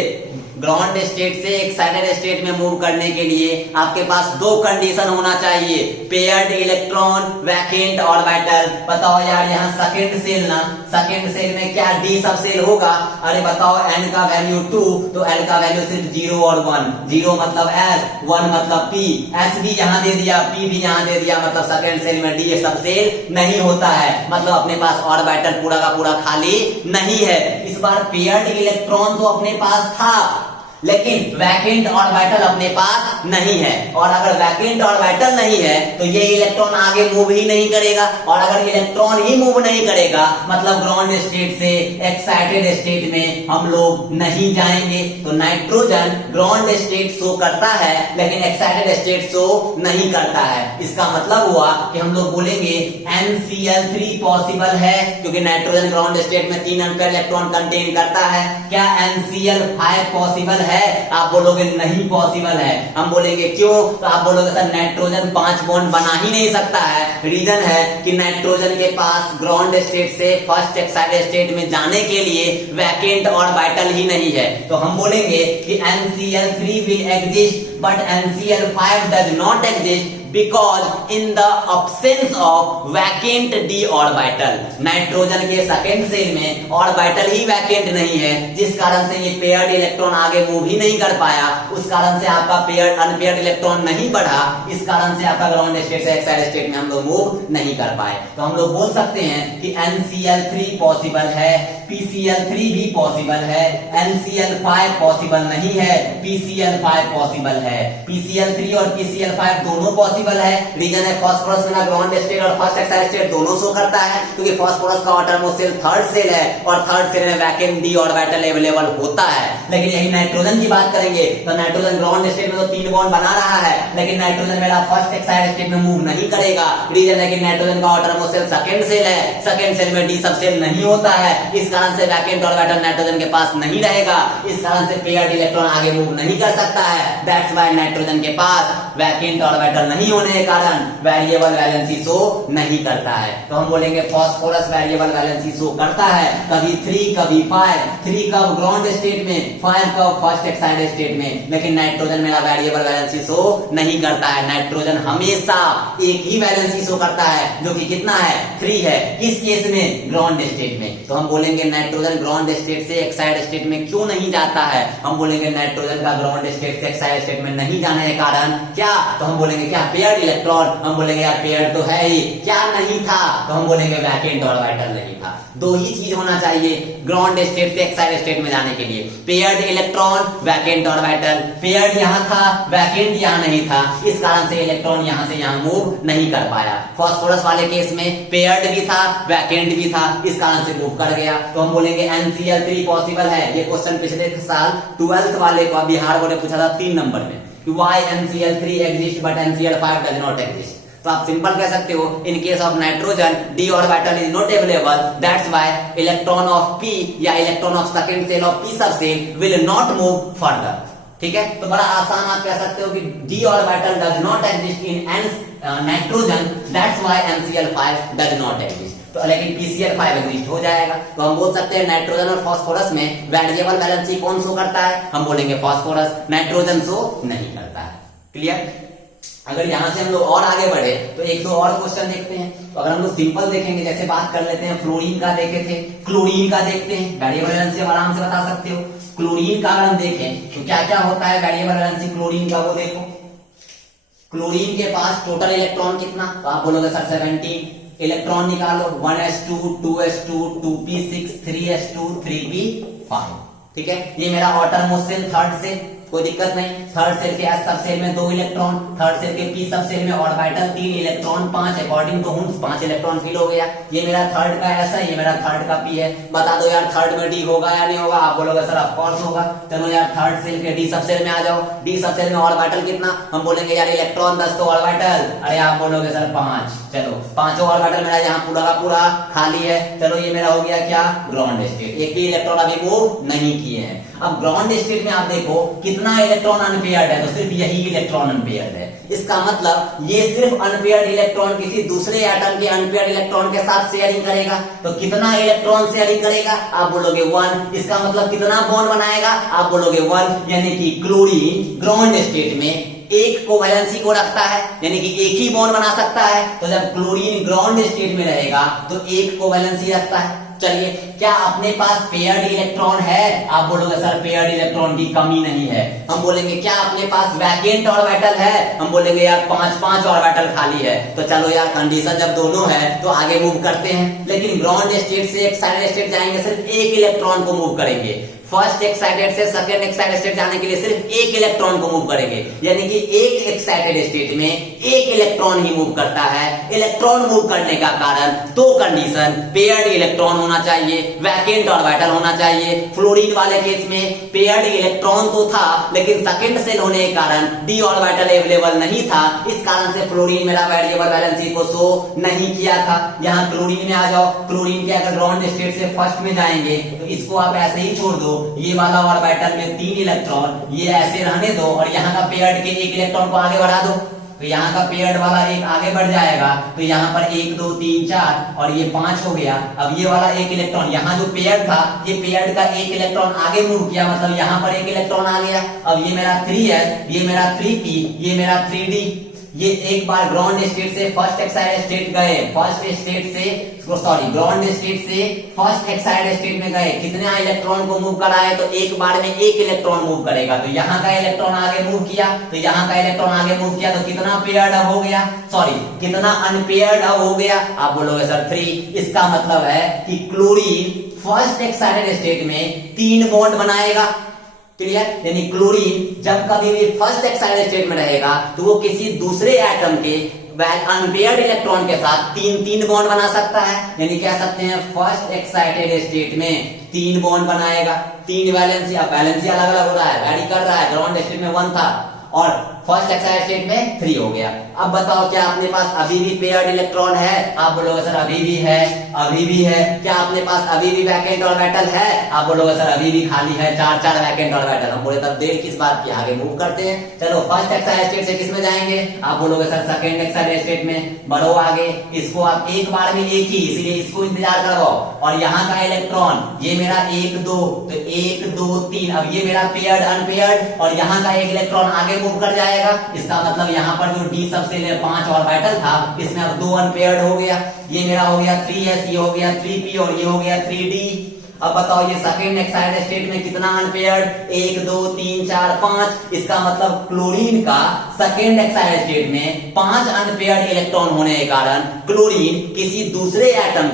ग्राउंड स्टेट से एक्साइटेड स्टेट में मूव करने के लिए आपके पास 2 कंडीशन होना चाहिए, पेयर्ड इलेक्ट्रॉन, वैकेंट ऑर्बिटल। बताओ यार यहाँ सेकंड सेल ना, सेकंड सेल में क्या d सब सेल होगा? अरे बताओ n का वैल्यू 2, तो l का वैल्यू सिर्फ 0 और 1। 0 मतलब s, 1 मतलब p, s भी यहाँ दे दिया, p भी यहाँ दे दिया, मतलब सेकंड सेल में d सब सेल नहीं होता है, मतलब अपने पास ऑर्बिटल पूरा का पूरा खाली नहीं है। इस बार पेयर्ड इलेक्ट्रॉन तो अपने पास था लेकिन वैकेंट ऑर्बिटल अपने पास नहीं है। और अगर वैकेंट ऑर्बिटल नहीं है तो ये इलेक्ट्रॉन आगे मूव ही नहीं करेगा, और अगर इलेक्ट्रॉन ही मूव नहीं करेगा मतलब ग्राउंड स्टेट से एक्साइटेड स्टेट में हम लोग नहीं जाएंगे। तो नाइट्रोजन ग्राउंड स्टेट शो करता है लेकिन एक्साइटेड स्टेट शो नहीं करता है। इसका मतलब हुआ कि हम लोग बोलेंगे NCl3 पॉसिबल है, क्योंकि नाइट्रोजन ग्राउंड स्टेट में 3 अनपेयर इलेक्ट्रॉन कंटेन करता है। क्या NCl5 पॉसिबल है? आप बोलोगे नहीं पॉसिबल है। हम बोलेंगे क्यों? तो आप बोलोगे सर नाइट्रोजन 5 बॉन्ड बना ही नहीं सकता है। रीजन है कि नाइट्रोजन के पास ग्राउंड स्टेट से फर्स्ट एक्साइटेड स्टेट में जाने के लिए वैकेंट ऑर्बिटल ही नहीं है। तो हम बोलेंगे कि NCl3 will exist but NCl5 does not exist because in the absence of vacant d orbital। Nitrogen के सेकंड सेल में ऑर्बिटल ही वैकेंट नहीं है, जिस कारण से ये पेयर्ड इलेक्ट्रॉन आगे मूव ही नहीं कर पाया। उस कारण से आपका पेयर्ड अनपेयर्ड इलेक्ट्रॉन नहीं बढ़ा, इस कारण से आपका ग्राउंड स्टेट से एक्साइटेड स्टेट में हम लोग मूव नहीं कर पाए। तो हम लोग बोल सकते हैं कि NCl3 पॉसिबल है, PCl3 भी पॉसिबल है, NCl5 पॉसिबल नहीं है, PCl5 पॉसिबल है। PCl3 और PCl5 दोनों पॉसिबल है। रीजन है फास्फोरस में ना ग्राउंड स्टेट और फर्स्ट एक्साइटेड स्टेट दोनों शो करता है, क्योंकि फास्फोरस का ऑटरमोस्ट सेल थर्ड सेल है और थर्ड सेल में वैकेंट डी ऑर्बिटल अवेलेबल होता है। लेकिन यही नाइट्रोजन की बात करेंगे तो नाइट्रोजन ग्राउंड स्टेट में तो 3 बॉन्ड बना रहा है, लेकिन नाइट्रोजन मेरा फर्स्ट एक्साइटेड स्टेट में मूव नहीं करेगा। रीजन है कि नाइट्रोजन का ऑटरमोस्ट सेल सेकंड सेल है, सेकंड सेल में डी सब सेल नहीं होता है, इस कारण से वैकेंट ऑर्बिटल नाइट्रोजन के पास नहीं रहेगा, इस कारण से पेयर्ड इलेक्ट्रॉन आगे मूव नहीं कर सकता है। दैट्स व्हाई नाइट्रोजन के पास वैकेंट ऑर्बिटल नहीं होने के कारण वेरिएबल वैलेंसी शो नहीं करता है। तो हम बोलेंगे फास्फोरस वेरिएबल वैलेंसी शो करता है, कभी 3 कभी 5, 3 कब ग्राउंड स्टेट में, 5 कब फर्स्ट एक्साइटेड स्टेट में, लेकिन नाइट्रोजन मेरा वेरिएबल वैलेंसी शो नहीं करता है। नाइट्रोजन हमेशा एक ही वैलेंसी शो करता है जो कि कितना है, 3 है। किस केस में? ग्राउंड स्टेट में। तो हम बोलेंगे नाइट्रोजन ग्राउंड स्टेट से एक्साइटेड स्टेट में क्यों नहीं जाता है? हम बोलेंगे नाइट्रोजन का ग्राउंड स्टेट से एक्साइटेड स्टेट में नहीं जाने के कारण क्या? तो हम बोलेंगे क्या पेयर्ड इलेक्ट्रॉन, हम बोलेंगे यार पेयर्ड तो है ही, क्या नहीं था? तो हम बोलेंगे वैकेंट ऑर्बिटल नहीं था। 2 ही चीज होना चाहिए ग्राउंड स्टेट से एक्साइटेड स्टेट में जाने के लिए, paired electron, vacant orbital. Paired यहाँ था, वैकेंट यहाँ नहीं था, इस कारण से इलेक्ट्रॉन यहाँ से यहाँ मूव नहीं कर पाया। फास्फोरस वाले केस में पेयर्ड भी था, वैकेंट भी था, इस कारण से मूव कर गया। तो हम बोलेंगे NCl3 पॉसिबल है। ये क्वेश्चन पिछले साल 12th वाले को बिहार बोर्ड ने पूछा था 3 नंबर में, why NCl3 exist but NCl5 does not exist। तो आप सिंपल कह सकते हो in case of nitrogen d orbital is not available, that's why electron of p या electron of second shell of p सब cell will not move further. ठीक है, तो बड़ा आसान आप कह सकते हो कि d orbital does not exist in nitrogen, that's why NCl5 does not exist. तो लेकिन PCl5 एग्जिस्ट हो जाएगा। तो हम बोल सकते हैं नाइट्रोजन और फास्फोरस में वेरिएबल वैलेंसी कौन शो करता है? हम बोलेंगे फास्फोरस, नाइट्रोजन शो नहीं करता है। क्लियर? अगर यहां से हम लोग और आगे बढ़े तो 1-2 और क्वेश्चन देखते हैं। तो अगर हम लोग सिंपल देखेंगे, जैसे बात कर लेते हैं फ्लोरीन का देखे थे, क्लोरीन का देखते हैं। वेरिएबल वैलेंसी आराम से बता सकते हो। क्लोरीन का अगर हम देखें तो क्या क्या होता है वेरिएबल वैलेंसी क्लोरीन का, वो देखो। क्लोरीन के पास टोटल इलेक्ट्रॉन कितना? तो आप बोलोगे सर 17। इलेक्ट्रॉन निकालो, 1s2 2s2 2p6 3s2 3p5। ठीक है, ये मेरा ऑटरमोस्ट सेल कोई दिक्कत नहीं। थर्ड शेल के एस सब शेल में 2 इलेक्ट्रॉन, थर्ड शेल के पी सब शेल में orbital 3 electron 5, according to Hund's 5 electron fill हो गया। ये मेरा थर्ड का एस है, ये मेरा थर्ड का पी है। बता दो यार थर्ड में डी होगा या नहीं होगा? आप बोलोगे सर ऑफ कोर्स होगा। चलो यार थर्ड शेल के डी सब शेल में आ जाओ। डी सब शेल में ऑर्बिटल कितना? हम बोलेंगे यार इलेक्ट्रॉन 10 तो ऑर्बिटल, अरे आप बोलोगे सर 5। चलो पांचों ऑर्बिटल मेरा यहाँ पूरा का पूरा खाली है। चलो ये मेरा हो गया क्या? Ground state. एक भी इलेक्ट्रॉन अभी मूव नहीं किए हैं। अब ग्राउंड स्टेट में आप देखो कितना इलेक्ट्रॉन अनपेयर्ड है, तो सिर्फ यही इलेक्ट्रॉन अनपेयर्ड है। इसका मतलब ये सिर्फ अनपेयर्ड इलेक्ट्रॉन किसी दूसरे एटम के अनपेयर्ड इलेक्ट्रॉन के साथ शेयरिंग करेगा। तो कितना इलेक्ट्रॉन शेयरिंग करेगा? आप बोलोगे 1। इसका मतलब कितना बॉन्ड बनाएगा? आप बोलोगे 1। यानी कि क्लोरीन ग्राउंड स्टेट में एक कोवैलेंसी को रखता है, यानी कि एक ही बॉन्ड बना सकता है। तो जब क्लोरीन ग्राउंड स्टेट में रहेगा तो एक कोवैलेंसी रखता है। चलिए क्या अपने पास पेयर्ड इलेक्ट्रॉन है? आप बोलोगे सर पेयर्ड इलेक्ट्रॉन की कमी नहीं है। हम बोलेंगे क्या अपने पास वैकेंट ऑर्बिटल है? हम बोलेंगे यार 5 ऑर्बिटल खाली है। तो चलो यार कंडीशन जब दोनों है तो आगे मूव करते हैं। लेकिन ग्राउंड स्टेट से एक्साइटेड स्टेट जाएंगे सिर्फ एक इलेक्ट्रॉन को मूव करेंगे। फर्स्ट एक्साइटेड से सेकंड एक्साइटेड स्टेट जाने के लिए सिर्फ एक इलेक्ट्रॉन को मूव करेंगे। यानी कि एक एक्साइटेड स्टेट में एक इलेक्ट्रॉन ही मूव करता है। इलेक्ट्रॉन मूव करने का कारण दो कंडीशन, पेयर्ड इलेक्ट्रॉन होना चाहिए, वैकेंट ऑर्बिटल होना चाहिए। फ्लोरीन वाले केस में पेयर्ड इलेक्ट्रॉन तो था लेकिन सेकंड शेल होने के कारण डी ऑर्बिटल अवेलेबल नहीं था। इस कारण से फ्लोरीन मेरा वेरिएबल वैलेंसी को शो नहीं किया था। यहाँ क्लोरीन में आ जाओ। क्लोरीन के अगर ग्राउंड स्टेट से फर्स्ट में जाएंगे तो इसको आप ऐसे ही छोड़ दो। ये वाला ऑर्बिटल में 3 इलेक्ट्रॉन, ये ऐसे रहने दो और यहाँ का पेयर्ड के एक इलेक्ट्रॉन को आगे बढ़ा दो। तो यहाँ का पेयर्ड वाला एक आगे बढ़ जाएगा। तो यहाँ पर 1 2 3 4 और ये 5 हो गया। अब ये वाला एक इलेक्ट्रॉन, यहाँ जो पेयर्ड था ये पेयर्ड का एक इलेक्ट्रॉन आगे मूव किया, मतलब यहाँ पर एक इलेक्ट्रॉन आ गया। अब ये मेरा 3s, ये मेरा 3p, ये मेरा 3d। ये एक बार ग्राउंड स्टेट से फर्स्ट एक्साइटेड स्टेट गए, ग्राउंड स्टेट से फर्स्ट एक्साइटेड स्टेट में गए। कितने इलेक्ट्रॉन को मूव कराए? तो एक बार में एक इलेक्ट्रॉन मूव करेगा। तो यहाँ का इलेक्ट्रॉन आगे मूव किया, तो यहाँ का इलेक्ट्रॉन आगे मूव किया, तो कितना पेयर्ड अब हो गया? कितना अनपेयर्ड अब हो गया? आप बोलोगे सर 3। इसका मतलब है कि क्लोरीन फर्स्ट एक्साइटेड स्टेट में 3 बॉन्ड बनाएगा। क्लियर? यानी क्लोरीन जब कभी भी फर्स्ट एक्साइटेड स्टेट में रहेगा तो वो किसी दूसरे एटम के अनपेयर्ड इलेक्ट्रॉन के साथ 3 बॉन्ड बना सकता है। यानी कह सकते हैं फर्स्ट एक्साइटेड स्टेट में 3 बॉन्ड बनाएगा। 3 वैलेंसी, अब वैलेंसी अलग अलग हो रहा है, वैरी कर रहा है। ग्राउंड स्टेट में 1 था और फर्स्ट एक्साइटेड स्टेट में 3 हो गया। अब बताओ क्या अपने पास अभी भी पेयर्ड इलेक्ट्रॉन है? आप बोलोगे सर अभी भी है, अभी भी है। क्या अपने पास अभी भी वैकेंट ऑर्बिटल है? आप बोलोगे सर अभी भी खाली है, 4 वैकेंट ऑर्बिटल। हम बोले तब देर किस बात की, आगे मूव करते हैं। चलो फर्स्ट एक्साइटेड स्टेट से किस में जाएंगे? आप बोलोगे सर सेकंड एक्साइटेड स्टेट में। बढ़ो आगे, इसको आप एक बार में एक ही, इसीलिए इसको इंतजार करवाओ। और यहाँ का इलेक्ट्रॉन ये मेरा 1 2, तो 1 2 3। अब ये मेरा पेयर्ड अनपेयर्ड और यहाँ का एक इलेक्ट्रॉन आगे मूव कर जाएगा। इसका मतलब यहाँ पर जो डी सबसे 5 ऑर्बिटल था इसमें अब 2 अनपेयर्ड हो गया। ये मेरा हो गया 3s, ये हो गया 3p और ये हो गया 3d। अब बताओ ये सेकंड एक्साइटेड स्टेट में कितना अनपेयर्ड? 1 2 3 4 5। इसका मतलब क्लोरीन का सेकंड एक्साइटेड स्टेट में 5 अनपेयर्ड इलेक्ट्रॉन होने के कारण क्लोरीन किसी दूसरे एटम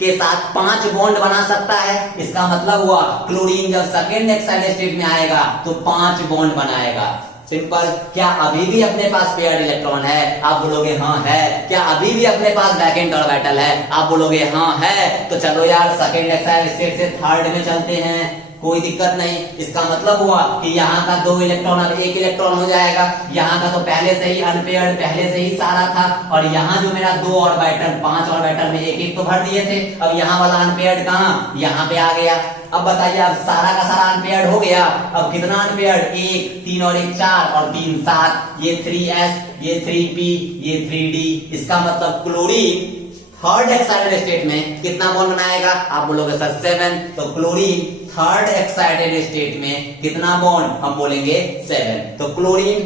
के साथ 5 बॉन्ड बना सकता है। इसका मतलब हुआ क्लोरीन जब सेकंड एक्साइटेड स्टेट में आएगा तो 5 बॉन्ड बनाएगा। सिंपल। क्या अभी भी अपने पास पेयर्ड इलेक्ट्रॉन है? आप बोलोगे हाँ है। क्या अभी भी अपने पास वैकेंट ऑर्बिटल है? आप बोलोगे हाँ है। तो चलो यार सेकंड एक्साइटेड स्टेट से थर्ड में चलते हैं, कोई दिक्कत नहीं। इसका मतलब हुआ कि यहाँ का 2 इलेक्ट्रॉन अब 1 इलेक्ट्रॉन हो जाएगा। यहाँ का तो पहले से ही अनपेयर्ड पहले से ही सारा था और यहाँ जो मेरा 2 ऑर्बिटल 5 ऑर्बिटल में 1 तो भर दिए थे। अब यहाँ वाला अनपेयर्ड कहाँ? यहाँ पे आ गया। अब बताइए अब सारा का सारा अनपेयर्ड हो गया। अब कितना अनपेयर्ड? 1 3 और 1 4 और 3 7। ये 3s, ये 3p, ये 3d। इसका मतलब क्लोरीन थर्ड एक्साइटेड स्टेट में कितना बॉन्ड बनाएगा? आप बोलोगे सर 7। तो क्लोरीन थर्ड एक्साइटेड स्टेट में कितना बॉन्ड? हम बोलेंगे 7। तो क्लोरीन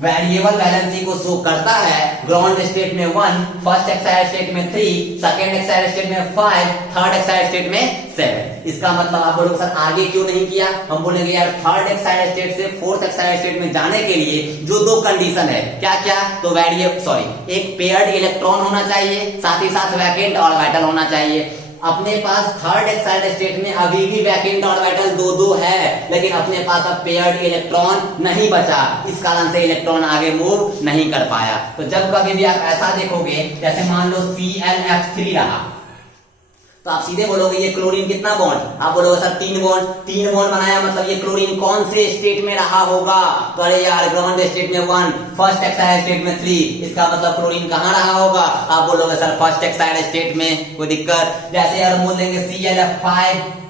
वेरिएबल वैलेंसी को शो करता है ग्राउंड स्टेट में 1, फर्स्ट एक्साइटेड स्टेट में 3, सेकंड एक्साइटेड स्टेट में 5, थर्ड एक्साइटेड स्टेट में 7। इसका मतलब आप बोलोगे सर आगे क्यों नहीं किया? हम बोलेंगे यार थर्ड एक्साइटेड स्टेट से फोर्थ एक्साइटेड स्टेट में जाने के लिए जो 2 कंडीशन है, क्या क्या? तो एक पेयर्ड इलेक्ट्रॉन होना चाहिए, साथ ही साथ वैकेंट ऑर्बिटल होना चाहिए। अपने पास थर्ड एक्साइटेड स्टेट में अभी भी वैकेंट ऑर्बिटल दो दो है, लेकिन अपने पास अब पेयर्ड इलेक्ट्रॉन नहीं बचा, इस कारण से इलेक्ट्रॉन आगे मूव नहीं कर पाया। तो जब कभी भी आप ऐसा देखोगे, जैसे मान लो ClF3 रहा, तो आप सीधे बोलोगे ये क्लोरीन कितना बॉन्ड, आप बोलोगे सर 3 बॉन्ड, 3 बॉन्ड बनाया, मतलब ये क्लोरीन कौन से स्टेट में रहा होगा, तो अरे यार ग्राउंड स्टेट में 1, फर्स्ट एक्साइड स्टेट में 3, इसका मतलब क्लोरीन कहाँ रहा होगा, आप बोलोगे सर फर्स्ट एक्साइड स्टेट में, कोई दिक्कत। जैसे यार बोल देंगे ClF5,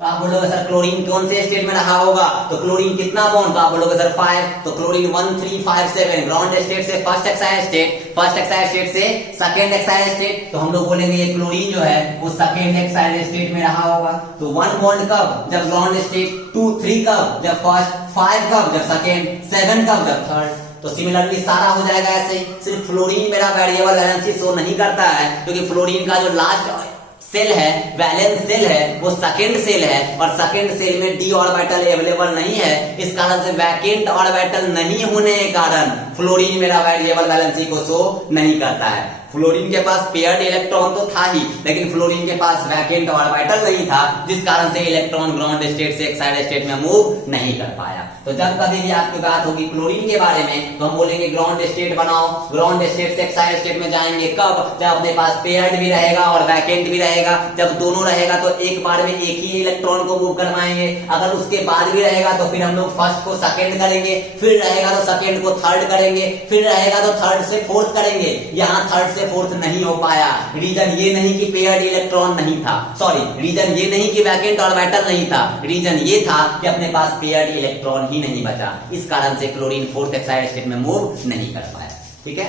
तो आप बोलोगे सर क्लोरीन कौन से स्टेट में रहा होगा, तो क्लोरीन कितना बॉन्ड, तो आप बोलोगे सर 5, तो क्लोरीन 1 3 5 7, ग्राउंड स्टेट से first Exide state, first Exide state से सेकंड एक्साइड स्टेट, तो हम लोग बोलेंगे ये क्लोरीन जो है वो सेकंड एक्साइड स्टेट में रहा होगा। तो 1 बॉन्ड कब, जब ग्राउंड स्टेट, 2 3 कब, जब फर्स्ट, 5 कब, जब सेकंड, 7 कब, जब थर्ड। तो सिमिलरली सारा हो जाएगा ऐसे। सिर्फ फ्लोरीन मेरा वेरिएबल वैलेंसी शो नहीं करता है, क्योंकि फ्लोरीन का जो लास्ट सेल है, वैलेंस सेल है, वो सेकंड सेल है, और सेकंड सेल में d ऑर्बिटल अवेलेबल नहीं है, इस कारण से वैकेंट ऑर्बिटल नहीं होने के कारण फ्लोरीन मेरा वेरिएबल वैलेंसी को शो नहीं करता है। फ्लोरीन के पास पेयर्ड इलेक्ट्रॉन तो था ही, लेकिन फ्लोरीन के पास वैकेंट ऑर्बिटल नहीं था, जिस कारण से इलेक्ट्रॉन ग्राउंड स्टेट से एक्साइटेड स्टेट में मूव नहीं कर पाया। तो जब कभी भी आपकी बात होगी क्लोरीन के बारे में, तो हम बोलेंगे ग्राउंड स्टेट बनाओ, ग्राउंड स्टेट से एक्साइटेड स्टेट में जाएंगे कब, जब अपने पास पेयर्ड भी रहेगा और वैकेंट भी रहेगा। जब दोनों रहेगा तो एक बार में एक ही इलेक्ट्रॉन को मूव करवाएंगे, अगर उसके बाद भी रहेगा तो फिर हम लोग फर्स्ट को सेकंड करेंगे, फिर रहेगा तो सेकंड को थर्ड करेंगे, फिर रहेगा तो थर्ड से फोर्थ करेंगे। यहाँ थर्ड से फोर्थ नहीं हो पाया, रीजन ये नहीं कि पेयर्ड इलेक्ट्रॉन नहीं था, सॉरी रीजन ये नहीं कि वैकेंट ऑर्बिटल नहीं था, रीजन ये था कि अपने पास पेयर्ड इलेक्ट्रॉन ही नहीं बचा, इस कारण से क्लोरीन फोर्थ एक्साइटेड स्टेट में मूव नहीं कर पाया। ठीक है,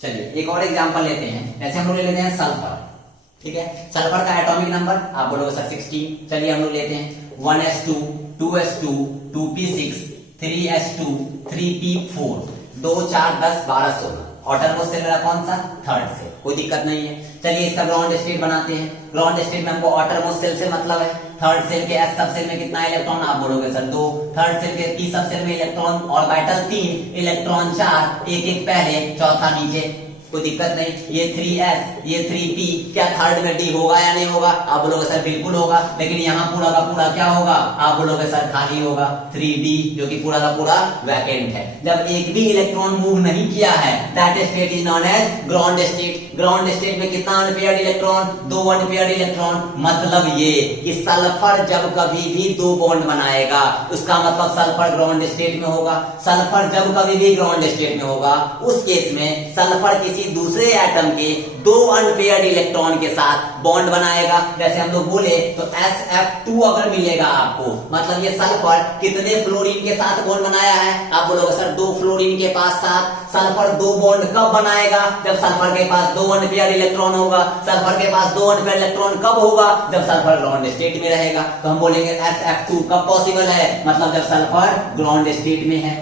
चलिए एक और एग्जांपल लेते हैं। जैसे हम लोग ले लेते हैं सल्फर। ठीक है, सल्फर का एटॉमिक नंबर आप बोलोगे सर 16। चलिए हम लोग लेते हैं 1s2 2s2 2p6 3s2 3p4 2 4 10 12 16। Outermost cell मेरा कौन सा, थर्ड सेल, कोई दिक्कत नहीं है। चलिए इसका ग्राउंड स्टेट बनाते हैं। ग्राउंड स्टेट में हमको ऑटरमोस्ट सेल से मतलब है। थर्ड सेल के एस सब सेल में कितना इलेक्ट्रॉन, आप बोलोगे सर 2। थर्ड सेल के पी सब सेल में इलेक्ट्रॉन ऑर्बिटल 3, इलेक्ट्रॉन 4, एक एक पहले चौथा नीचे, कोई दिक्कत नहीं। ये 3s ये 3p, क्या थर्ड में d होगा या नहीं होगा, आप बोलोगे सर बिल्कुल होगा, लेकिन यहाँ पूरा का पूरा क्या होगा, आप बोलोगे सर खाली होगा 3d, जो कि पूरा का पूरा वैकेंट है। जब एक भी इलेक्ट्रॉन मूव नहीं किया है, that state is known as ground state. Ground state में कितना अनपेयर्ड इलेक्ट्रॉन, 2 अनपेयर्ड इलेक्ट्रॉन। मतलब ये कि सल्फर जब कभी भी 2 बॉन्ड बनाएगा, उसका मतलब सल्फर ग्राउंड स्टेट में होगा। सल्फर जब कभी भी ग्राउंड स्टेट में होगा, उस केस में सल्फर किसी दूसरे एटम के 2 अनपेयर्ड इलेक्ट्रॉन के साथ बॉन्ड बनाएगा। जैसे हम लोग बोले तो SF2 अगर मिलेगा आपको, मतलब ये सल्फर कितने फ्लोरीन के साथ बॉन्ड बनाया है, आप बोलोगे सर 2 फ्लोरीन के पास साथ। सल्फर 2 बॉन्ड कब बनाएगा, जब सल्फर के पास 2 अनपेयर्ड इलेक्ट्रॉन होगा। सल्फर के पास 2 अनपेयर्ड इलेक्ट्रॉन कब होगा, जब सल्फर ग्राउंड स्टेट में रहेगा। तो हम बोलेंगे SF2 कब पॉसिबल है, मतलब जब सल्फर ग्राउंड स्टेट में है।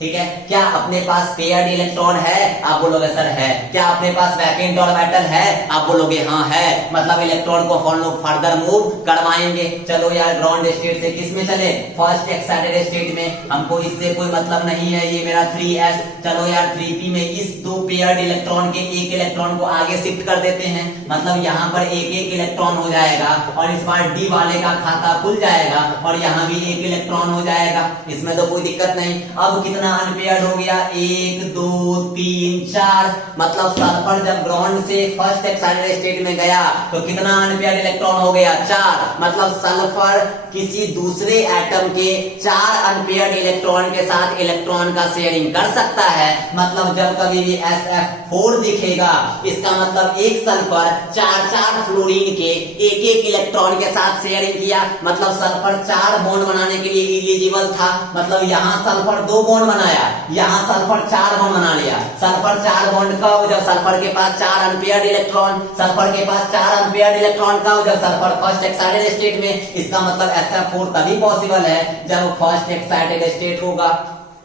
ठीक है, क्या अपने पास पेयर्ड इलेक्ट्रॉन है, आप बोलोगे सर है। क्या अपने पास वैकेंट ऑर्बिटल है, आप बोलोगे हाँ है, मतलब इलेक्ट्रॉन को हम लोग फर्दर मूव करवाएंगे। चलो यार ग्राउंड स्टेट से किस में चले, फर्स्ट एक्साइटेड स्टेट में, हमको इससे कोई मतलब नहीं है, ये मेरा 3s। चलो यार 3p में इस 2 पेयर्ड इलेक्ट्रॉन के एक इलेक्ट्रॉन को आगे शिफ्ट कर देते हैं, मतलब यहाँ पर एक एक इलेक्ट्रॉन हो जाएगा, और इस बार d वाले का खाता खुल जाएगा, और यहाँ भी एक इलेक्ट्रॉन हो जाएगा, इसमें तो कोई दिक्कत नहीं। अब कितना अनपेयर्ड हो गया, 1 2 3 4, मतलब सल्फर जब ग्राउंड से फर्स्ट एक्साइटेड स्टेट में गया तो कितना अनपेयर्ड इलेक्ट्रॉन हो गया, 4। मतलब सल्फर किसी दूसरे एटम के 4 अनपेयर्ड इलेक्ट्रॉन के साथ इलेक्ट्रॉन का शेयरिंग कर सकता है। मतलब जब कभी भी SF4 दिखेगा, इसका मतलब एक सल्फर 4 फ्लोरीन के एक एक इलेक्ट्रॉन के साथ शेयरिंग किया, मतलब सल्फर 4 बॉन्ड बनाने के लिए एलिजिबल था। मतलब यहाँ सल्फर 2 बॉन्ड बनाया, यहाँ सल्फर 4 बॉन्ड बना लिया। सल्फर 4 बॉन्ड कब, जब सल्फर के पास 4 अनपेयर्ड इलेक्ट्रॉन। सल्फर के पास 4 अनपेयर्ड इलेक्ट्रॉन कब, जब सल्फर फर्स्ट एक्साइटेड स्टेट में। इसका मतलब SF4 तभी पॉसिबल है जब फर्स्ट एक्साइटेड स्टेट होगा।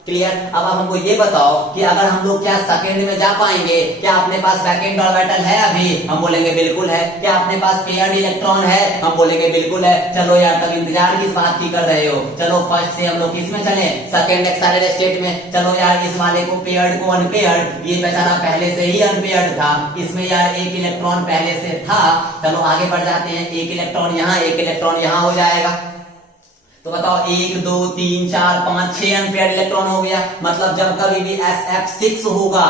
क्लियर। अब आप हमको ये बताओ कि अगर हम लोग क्या सेकंड में जा पाएंगे, क्या अपने पास वैकेंट ऑर्बिटल है अभी, हम बोलेंगे बिल्कुल है। क्या अपने पास पेयर्ड इलेक्ट्रॉन है, हम बोलेंगे बिल्कुल है। चलो यार तब इंतजार किस बात की कर रहे हो, चलो फर्स्ट से हम लोग किस में चले, सेकंड एक्साइटेड स्टेट में। चलो यार इस वाले को पेयर्ड को अनपेयर्ड, ये बेचारा पहले से ही अनपेयर्ड था, इसमें यार एक इलेक्ट्रॉन पहले से था। चलो आगे बढ़ जाते हैं, एक इलेक्ट्रॉन यहाँ एक इलेक्ट्रॉन यहाँ हो जाएगा। तो बताओ 1 2 3 4 5 6 अनपेयर्ड इलेक्ट्रॉन हो गया। मतलब जब कभी भी sf6 होगा,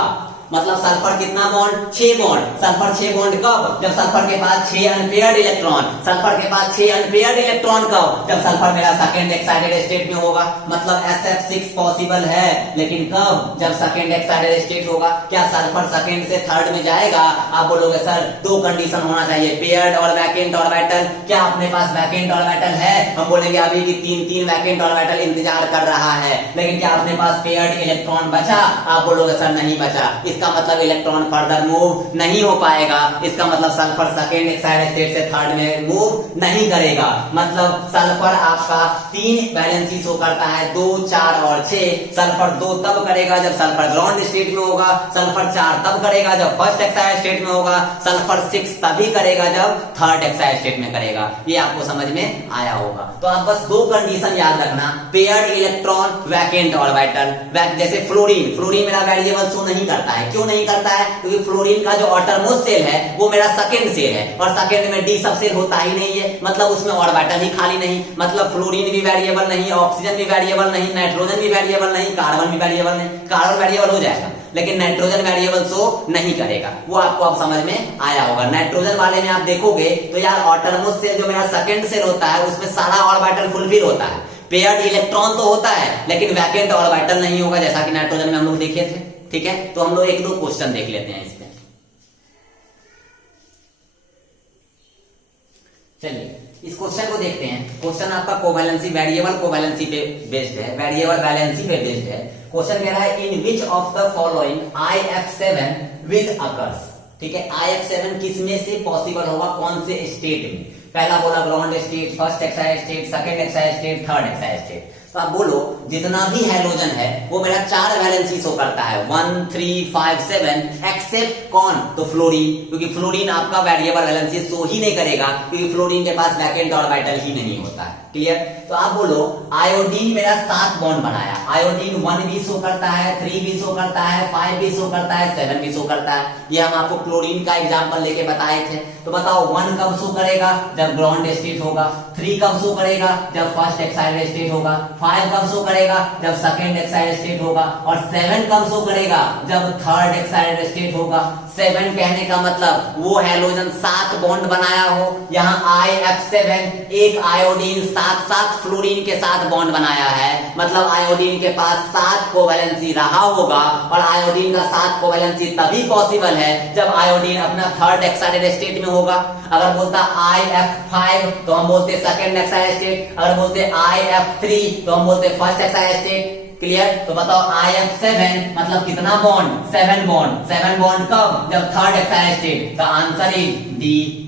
मतलब सल्फर कितना बॉन्ड 6 बॉन्ड, सल्फर 6 बॉन्ड कब, जब सल्फर के पास 6 अनपेयर्ड इलेक्ट्रॉन, सल्फर के पास 6 अनपेयर्ड इलेक्ट्रॉन कब, जब सल्फर मेरा सेकंड एक्साइटेड स्टेट में होगा। मतलब sf6 पॉसिबल है, लेकिन कब, जब सेकंड एक्साइटेड स्टेट होगा। क्या सल्फर सेकंड से थर्ड में जाएगा, आप बोलोगे सर दो कंडीशन होना चाहिए, पेयर्ड और वैकेंट ऑर्बिटल। क्या अपने पास वैकेंट ऑर्बिटल है, हम बोलेंगे अभी की 3 वैकेंट ऑर्बिटल इंतजार कर रहा है। लेकिन क्या अपने पास पेयर्ड इलेक्ट्रॉन बचा, आप बोलोगे सर नहीं बचा। इसका मतलब इलेक्ट्रॉन फर्दर मूव नहीं हो पाएगा। इसका मतलब सल्फर सेकेंड एक्साइटेड स्टेट से थर्ड में मूव नहीं करेगा। मतलब सल्फर आपका 3 वैलेंसी शो करता है, 2 4 और 6। सल्फर 2 तब करेगा जब सल्फर ग्राउंड स्टेट में होगा, सल्फर 4 तब करेगा जब फर्स्ट एक्साइटेड स्टेट में होगा, सल्फर 6 तभी करेगा जब थर्ड एक्साइटेड स्टेट में करेगा। ये आपको समझ में आया होगा। तो आप बस 2 कंडीशन याद रखना, पेयर्ड इलेक्ट्रॉन वैकेंट ऑर्बिटल। जैसे फ्लोरीन, फ्लोरीन मेरा वेरिएबल शो नहीं करता है। क्यों नहीं करता है, क्योंकि फ्लोरीन का जो ऑटरमोस्ट सेल है वो मेरा सेकंड सेल है, और सेकंड में डी सब सेल होता ही नहीं है, मतलब उसमें ऑर्बिटल ही खाली नहीं। मतलब फ्लोरीन भी वेरिएबल नहीं, ऑक्सीजन भी वेरिएबल नहीं, नाइट्रोजन भी वेरिएबल नहीं, कार्बन भी वेरिएबल नहीं। कार्बन वेरिएबल हो जाएगा लेकिन नाइट्रोजन वेरिएबल शो नहीं करेगा। वो आपको अब समझ में आया होगा। नाइट्रोजन वाले में आप देखोगे तो यार ऑटरमोस्ट सेल जो मेरा सेकंड सेल होता है उसमें सारा ऑर्बिटल फुलफिल होता है। पेयर्ड इलेक्ट्रॉन तो होता है लेकिन वैकेंट ऑर्बिटल नहीं होगा, जैसा कि नाइट्रोजन में हम लोग देखे थे। ठीक है, तो हम लोग 1-2 क्वेश्चन देख लेते हैं इसमें। चलिए इस क्वेश्चन को देखते हैं। क्वेश्चन आपका कोवैलेंसी, वेरिएबल कोवैलेंसी पे बेस्ड है, वेरिएबल वैलेंसी पे बेस्ड है। क्वेश्चन कह रहा है in which of the following IF7 will occurs. ठीक है, IF7 किस में से पॉसिबल होगा, कौन से स्टेट में। पहला बोला ground state, first excited state, second excited state, third excited state. तो आप बोलो जितना भी हैलोजन है वो मेरा 4 वैलेंसी शो करता है, 1 3 5 7, एक्सेप्ट कौन, तो फ्लोरीन, क्योंकि फ्लोरीन आपका वेरिएबल वैलेंसी शो ही नहीं करेगा क्योंकि फ्लोरीन के पास वैकेंट ऑर्बिटल ही नहीं होता है। क्लियर। तो आप बोलो आयोडीन मेरा 7 बॉन्ड बनाया, आयोडीन 1 भी शो करता है, 3 भी शो करता है, 5 भी शो करता है, 7 भी शो करता है। ये हम आपको क्लोरीन का एग्जांपल लेके बताए थे। तो बताओ 1 कब शो करेगा, जब ग्राउंड स्टेट होगा, 3 कब शो करेगा, जब फर्स्ट एक्साइटेड स्टेट होगा, 5 कब शो करेगा, जब सेकंड एक्साइटेड स्टेट होगा, और 7 कब शो करेगा, जब थर्ड एक्साइटेड स्टेट होगा। 7 कहने का मतलब वो हैलोजन 7 बॉन्ड बनाया हो, यहाँ IF7 एक आयोडीन 7 फ्लोरीन के साथ बॉन्ड बनाया है, मतलब आयोडीन के पास 7 कोवैलेंसी रहा होगा। और आयोडीन का 7 कोवैलेंसी तभी पॉसिबल है जब आयोडीन अपना थर्ड एक्साइटेड स्टेट में होगा। अगर बोलता IF5 तो हम बोलते सेकंड एक्साइटेड स्टेट, अगर बोलते IF3 तो हम बोलते फर्स्ट एक्साइटेड स्टेट। क्लियर। तो बताओ IF7 मतलब कितना बॉन्ड, 7 बॉन्ड। 7 बॉन्ड कब, जब third excited state. The answer is D.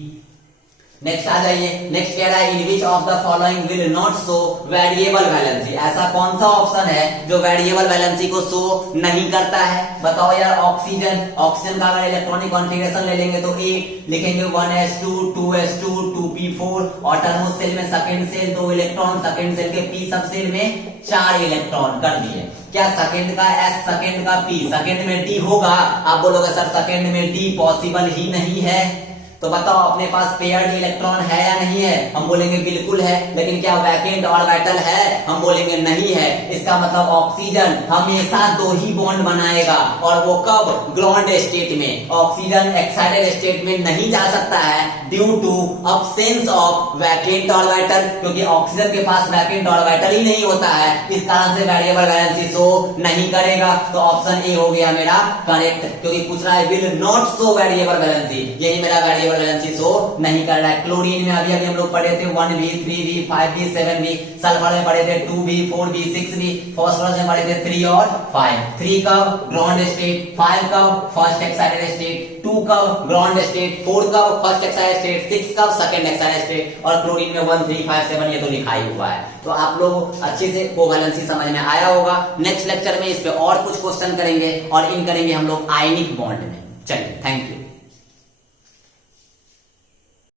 Next आ जाइए। नेक्स्ट कह रहा है in which of the following will not show variable valency. ऐसा कौन सा ऑप्शन है जो वेरिएबल वैलेंसी को शो नहीं करता है, बताओ यार। ऑक्सीजन, ऑक्सीजन का अगर इलेक्ट्रॉनिक कॉन्फ़िगरेशन ले लेंगे तो 1 लिखेंगे, 1s2 2s2 2p4। ऑटोनोमस सेल में second shell 2 electron, second shell के p सब सेल में 4 इलेक्ट्रॉन कर दिए। क्या सेकंड का s, सेकंड का p, सेकंड में d होगा, आप बोलोगे सर सेकंड में d पॉसिबल ही नहीं है। तो बताओ अपने पास पेयर्ड इलेक्ट्रॉन है या नहीं है, हम बोलेंगे बिल्कुल है। लेकिन क्या वैकेंट ऑर्बिटल है, हम बोलेंगे नहीं है। इसका मतलब ऑक्सीजन हमेशा 2 ही बॉन्ड बनाएगा, और वो कब, ग्राउंड स्टेट में। ऑक्सीजन एक्साइटेड स्टेट में नहीं जा सकता है due to absence of vacant orbital, क्योंकि ऑक्सीजन के पास वैकेंट ऑर्बिटल ही नहीं होता है। इस कारण से वेरिएबल वैलेंसी शो नहीं करेगा। तो ऑप्शन ए हो गया मेरा करेक्ट, क्योंकि पूछ रहा है will not show variable valency, यही मेरा वेरिएबल केवल वैलेंसी शो नहीं कर रहा है। क्लोरीन में अभी अभी हम लोग पढ़े थे 1v 3v 5v 7v, sulphur में पढ़े थे 2v 4v 6v, फास्फोरस में पढ़े थे 3 और 5। 3 कब ग्राउंड स्टेट, 5 कब फर्स्ट एक्साइटेड स्टेट, 2 कब ग्राउंड स्टेट, 4 कब फर्स्ट एक्साइटेड स्टेट, 6 कब सेकंड एक्साइटेड स्टेट, और क्लोरीन में 1 3 5 7 ये तो लिखा ही हुआ है। तो आप लोग अच्छे से कोवैलेंसी समझ में आया होगा। नेक्स्ट लेक्चर में इस पे और कुछ क्वेश्चन करेंगे और इन करेंगे हम लोग आयनिक बॉन्ड में। चलिए, थैंक यू।